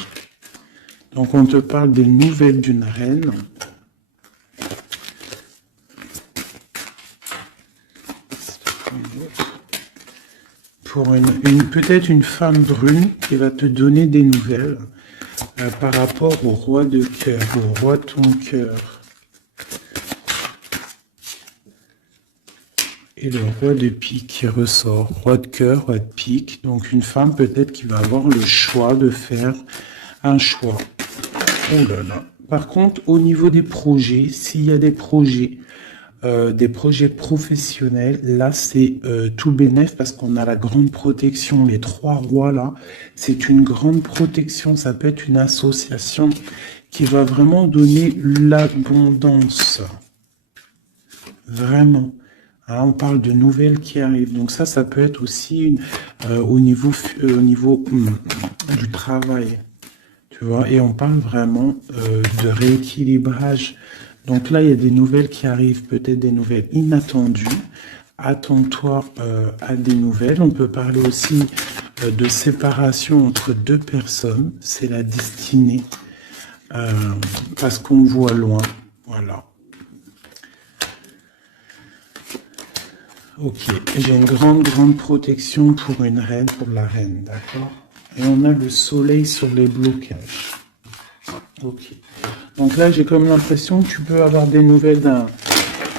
Donc on te parle des nouvelles d'une reine. Pour peut-être une femme brune qui va te donner des nouvelles par rapport au roi de cœur, au roi de ton cœur. Et le roi de pique qui ressort, roi de cœur, roi de pique. Donc une femme peut-être qui va avoir le choix de faire un choix. Oh là là. Par contre, au niveau des projets, s'il y a des projets professionnels, là c'est tout bénef parce qu'on a la grande protection. Les trois rois là, c'est une grande protection. Ça peut être une association qui va vraiment donner l'abondance. Vraiment. Hein, on parle de nouvelles qui arrivent. Donc ça peut être aussi au niveau du travail. Tu vois, et on parle vraiment de rééquilibrage. Donc là, il y a des nouvelles qui arrivent, peut-être des nouvelles inattendues. Attends-toi à des nouvelles. On peut parler aussi de séparation entre deux personnes. C'est la destinée. Parce qu'on voit loin. Voilà. Ok, j'ai une grande protection pour une reine, pour la reine, d'accord? Et on a le soleil sur les blocages. Ok. Donc là, j'ai comme l'impression que tu peux avoir des nouvelles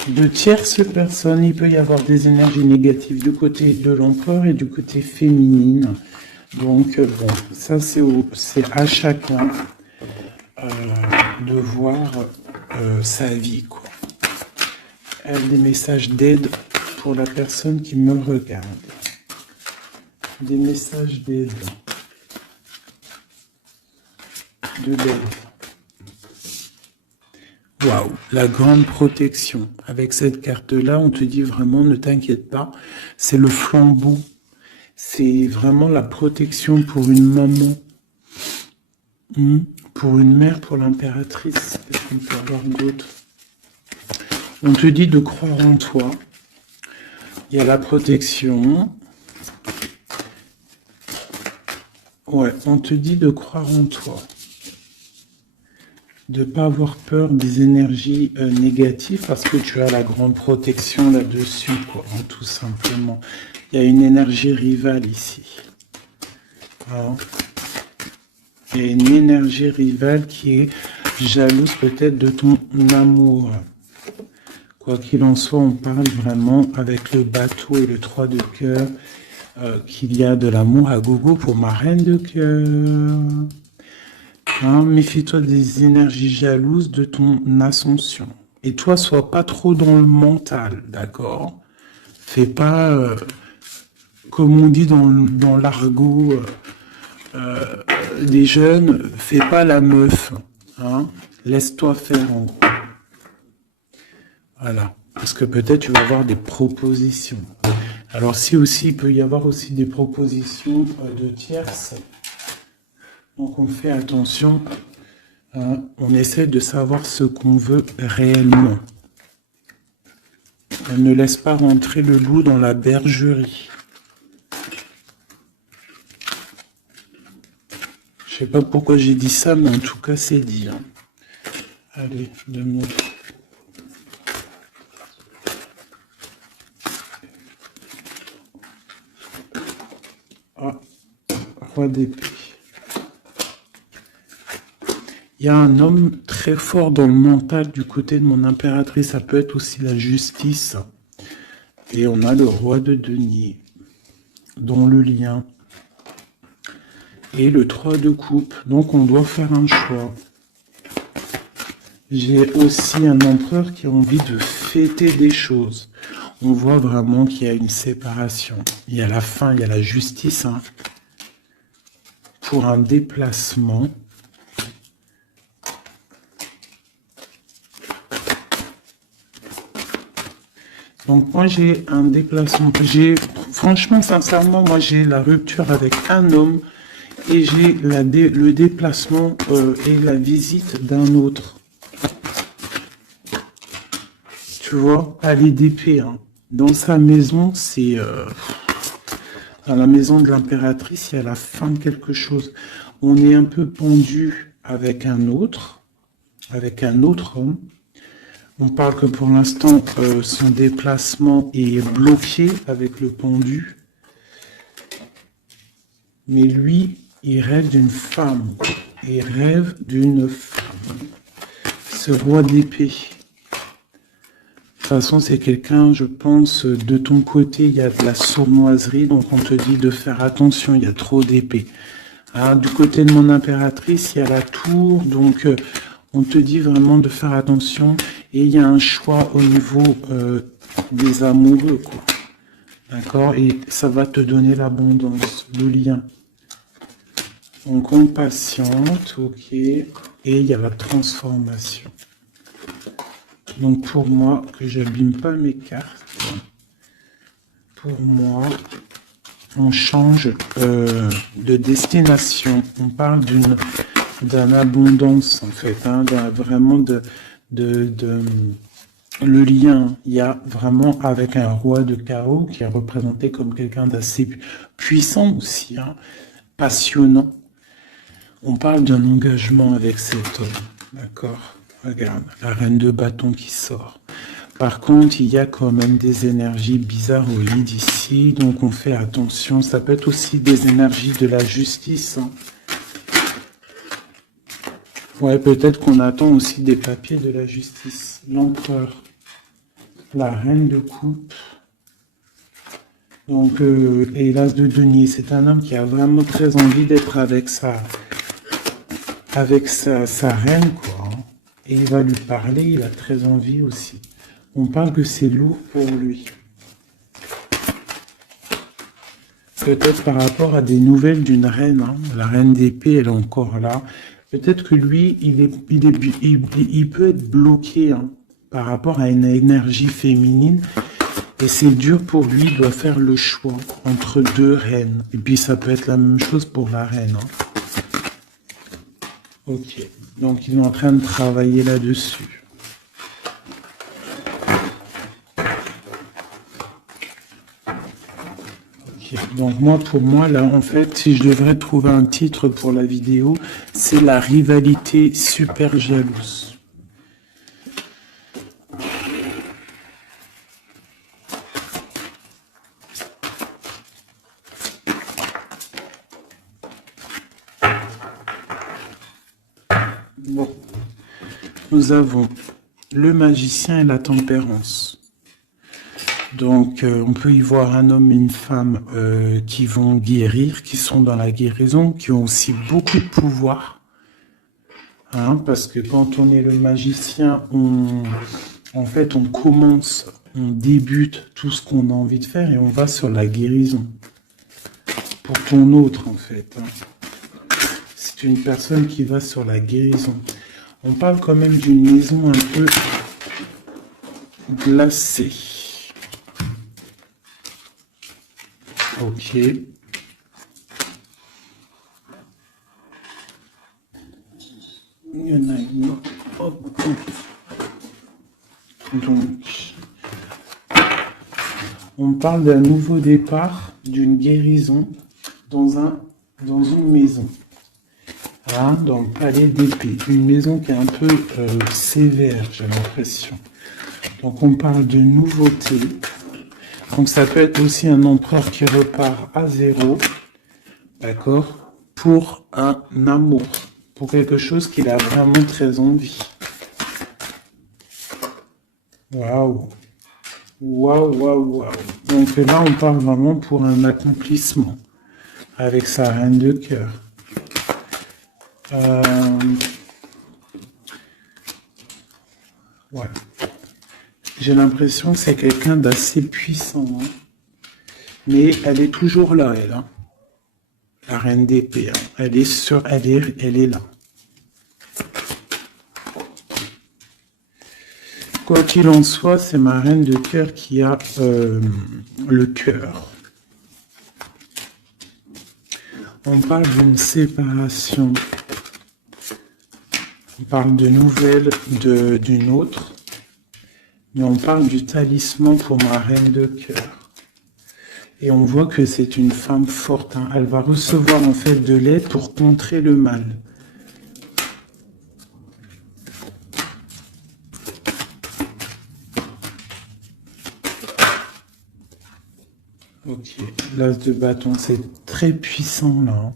de tierces personnes. Il peut y avoir des énergies négatives du côté de l'empereur et du côté féminine. Donc, bon, ça, c'est à chacun de voir sa vie, quoi. Des messages d'aide pour la personne qui me regarde. Des messages d'aide. De l'aide. Waouh, la grande protection. Avec cette carte-là, on te dit vraiment, ne t'inquiète pas, c'est le flambeau. C'est vraiment la protection pour une maman, pour une mère, pour l'impératrice. Qu'est-ce qu'on peut avoir d'autre? On te dit de croire en toi. Il y a la protection. Ouais, on te dit de croire en toi. de pas avoir peur des énergies négatives parce que tu as la grande protection là-dessus, quoi, hein, tout simplement. Il y a une énergie rivale ici. Voilà. Il y a une énergie rivale qui est jalouse peut-être de ton amour. Quoi qu'il en soit, on parle vraiment avec le bateau et le 3 de cœur qu'il y a de l'amour à gogo pour ma reine de cœur. Hein, méfie-toi des énergies jalouses de ton ascension. Et toi, sois pas trop dans le mental, d'accord? Fais pas, comme on dit dans l'argot des jeunes, fais pas la meuf. Hein? Laisse-toi faire en gros. Voilà. Parce que peut-être tu vas avoir des propositions. Alors si aussi, il peut y avoir aussi des propositions de tierces. Donc on fait attention. Hein, on essaie de savoir ce qu'on veut réellement. On ne laisse pas rentrer le loup dans la bergerie. Je sais pas pourquoi j'ai dit ça, mais en tout cas c'est dit. Hein. Allez, 2 minutes. Ah, roi d'épée. Il y a un homme très fort dans le mental du côté de mon impératrice. Ça peut être aussi la justice. Et on a le roi de denier dans le lien. Et le 3 de coupe. Donc on doit faire un choix. J'ai aussi un empereur qui a envie de fêter des choses. On voit vraiment qu'il y a une séparation. Il y a la fin, il y a la justice. Hein, pour un déplacement. Donc moi j'ai un déplacement, franchement sincèrement moi j'ai la rupture avec un homme et j'ai le déplacement et la visite d'un autre. Tu vois, palais d'épée, hein. Dans sa maison, c'est dans la maison de l'impératrice, il y a la fin de quelque chose. On est un peu pendu avec un autre homme. On parle que pour l'instant, son déplacement est bloqué avec le pendu. Mais lui, il rêve d'une femme. Il rêve d'une femme. Ce roi d'épée. De toute façon, c'est quelqu'un, je pense, de ton côté, il y a de la sournoiserie. Donc, on te dit de faire attention, il y a trop d'épées. Hein, du côté de mon impératrice, il y a la tour. Donc, on te dit vraiment de faire attention. Et il y a un choix au niveau des amoureux, quoi. D'accord? Et ça va te donner l'abondance, le lien. Donc, on patiente, ok. Et il y a la transformation. Donc, pour moi, que j'abîme pas mes cartes, pour moi, on change de destination. On parle d'une abondance, en fait, hein, vraiment le lien, il y a vraiment avec un roi de chaos qui est représenté comme quelqu'un d'assez puissant aussi, hein, passionnant. On parle d'un engagement avec cet homme, d'accord? Regarde, la reine de bâton qui sort. Par contre, il y a quand même des énergies bizarres au lit ici, donc on fait attention. Ça peut être aussi des énergies de la justice, hein. Ouais, peut-être qu'on attend aussi des papiers de la justice. L'empereur, la reine de coupe, donc, et l'as de denier. C'est un homme qui a vraiment très envie d'être avec sa reine, quoi. Hein. Et il va lui parler, il a très envie aussi. On parle que c'est lourd pour lui. Peut-être par rapport à des nouvelles d'une reine, hein. La reine d'épée, elle est encore là. Peut-être que lui, il peut être bloqué, hein, par rapport à une énergie féminine. Et c'est dur pour lui, il doit faire le choix entre 2 reines. Et puis ça peut être la même chose pour la reine. Hein. Ok, donc ils sont en train de travailler là-dessus. Ok. Donc moi, pour moi, là, en fait, si je devrais trouver un titre pour la vidéo, c'est la rivalité super jalouse. Bon, nous avons le magicien et la tempérance. Donc, on peut y voir un homme et une femme qui vont guérir, qui sont dans la guérison, qui ont aussi beaucoup de pouvoir. Hein, parce que quand on est le magicien, en fait, on commence, on débute tout ce qu'on a envie de faire et on va sur la guérison. Pour ton autre, en fait. Hein. C'est une personne qui va sur la guérison. On parle quand même d'une maison un peu glacée. Ok. Il y en a une autre. Hop. Donc, on parle d'un nouveau départ, d'une guérison dans une maison. Hein, dans le palais d'épée. Une maison qui est un peu sévère, j'ai l'impression. Donc on parle de nouveauté. Donc ça peut être aussi un empereur qui repart à zéro, d'accord, pour un amour, pour quelque chose qu'il a vraiment très envie. Waouh, waouh, waouh, waouh. Donc là on parle vraiment pour un accomplissement avec sa reine de cœur. Ouais. J'ai l'impression que c'est quelqu'un d'assez puissant. Hein. Mais elle est toujours là, elle. Hein. La reine d'épée. Hein. Elle est là. Quoi qu'il en soit, c'est ma reine de cœur qui a le cœur. On parle d'une séparation. On parle de nouvelles d'une autre. Mais on parle du talisman pour ma reine de cœur. Et on voit que c'est une femme forte. Hein. Elle va recevoir en fait de l'aide pour contrer le mal. Ok, l'as de bâton, c'est très puissant là. Hein.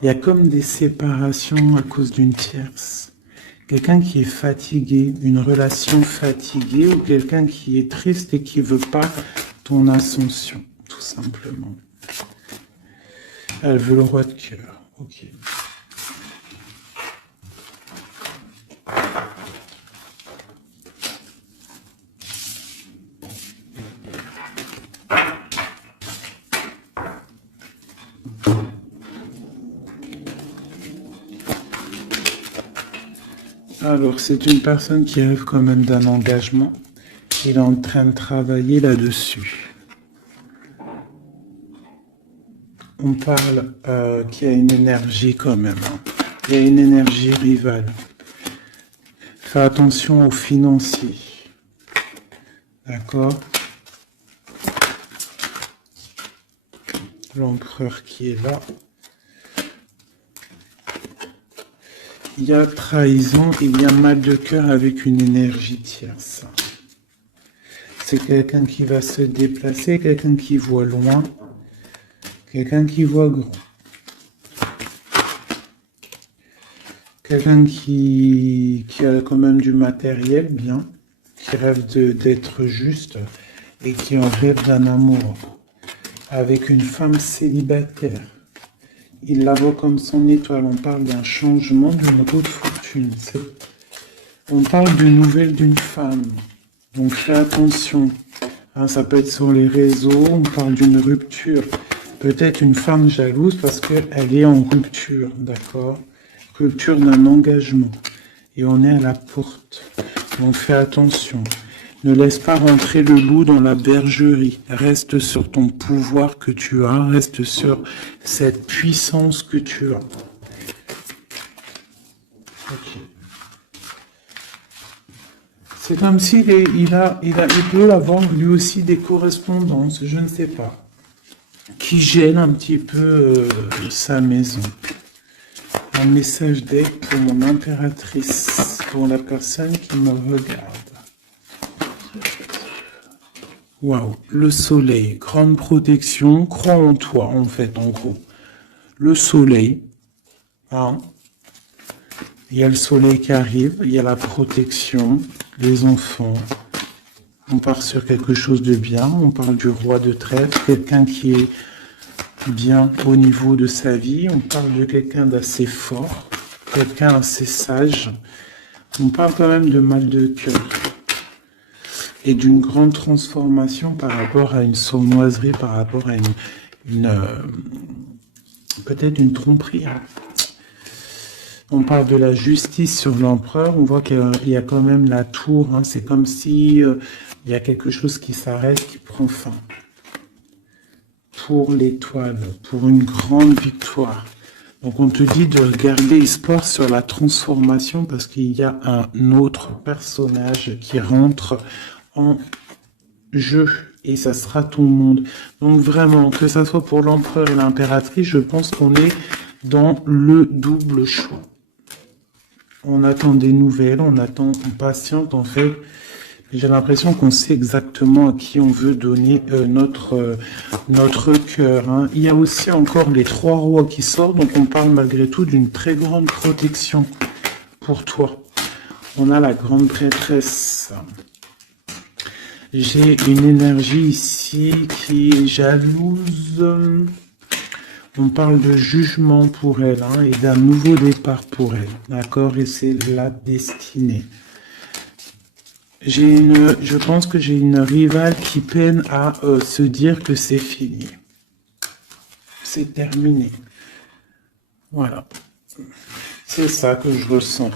Il y a comme des séparations à cause d'une tierce. Quelqu'un qui est fatigué, une relation fatiguée, ou quelqu'un qui est triste et qui veut pas ton ascension, tout simplement. Elle veut le roi de cœur. Ok. Alors, c'est une personne qui rêve quand même d'un engagement. Il est en train de travailler là-dessus. On parle qu'il y a une énergie quand même. Hein. Il y a une énergie rivale. Fais attention aux financiers. D'accord? L'empereur qui est là. Il y a trahison, il y a mal de cœur avec une énergie tierce. C'est quelqu'un qui va se déplacer, quelqu'un qui voit loin, quelqu'un qui voit grand. Quelqu'un qui a quand même du matériel bien, qui rêve d'être juste et qui en rêve d'un amour avec une femme célibataire. Il la voit comme son étoile. On parle d'un changement, d'une roue de fortune. On parle d'une nouvelle d'une femme. Donc fais attention. Hein, ça peut être sur les réseaux. On parle d'une rupture. Peut-être une femme jalouse parce qu'elle est en rupture. D'accord? Rupture d'un engagement. Et on est à la porte. Donc fais attention. Ne laisse pas rentrer le loup dans la bergerie. Reste sur ton pouvoir que tu as. Reste sur cette puissance que tu as. Okay. C'est comme s'il il peut avoir lui aussi des correspondances, je ne sais pas, qui gêne un petit peu sa maison. Un message d'aide pour mon impératrice, pour la personne qui me regarde. Waouh, le soleil, grande protection, crois en toi en fait, en gros. Le soleil, hein. Il y a le soleil qui arrive, il y a la protection, les enfants. On part sur quelque chose de bien, on parle du roi de trèfle, quelqu'un qui est bien au niveau de sa vie, on parle de quelqu'un d'assez fort, quelqu'un assez sage. On parle quand même de mal de cœur. Et d'une grande transformation par rapport à une sournoiserie, par rapport à peut-être une tromperie. Hein. On parle de la justice sur l'empereur, on voit qu'il y a quand même la tour, hein. C'est comme si il y a quelque chose qui s'arrête, qui prend fin. Pour l'étoile, pour une grande victoire. Donc on te dit de regarder espoir sur la transformation parce qu'il y a un autre personnage qui rentre en jeu et ça sera ton monde. Donc vraiment, que ça soit pour l'empereur et l'impératrice, je pense qu'on est dans le double choix. On attend des nouvelles, on patiente en fait. J'ai l'impression qu'on sait exactement à qui on veut donner notre cœur. Hein. Il y a aussi encore les 3 rois qui sortent, donc on parle malgré tout d'une très grande protection pour toi. On a la grande prêtresse. J'ai une énergie ici qui est jalouse. On parle de jugement pour elle hein, et d'un nouveau départ pour elle. D'accord? Et c'est la destinée. Je pense que j'ai une rivale qui peine à se dire que c'est fini. C'est terminé. Voilà. C'est ça que je ressens.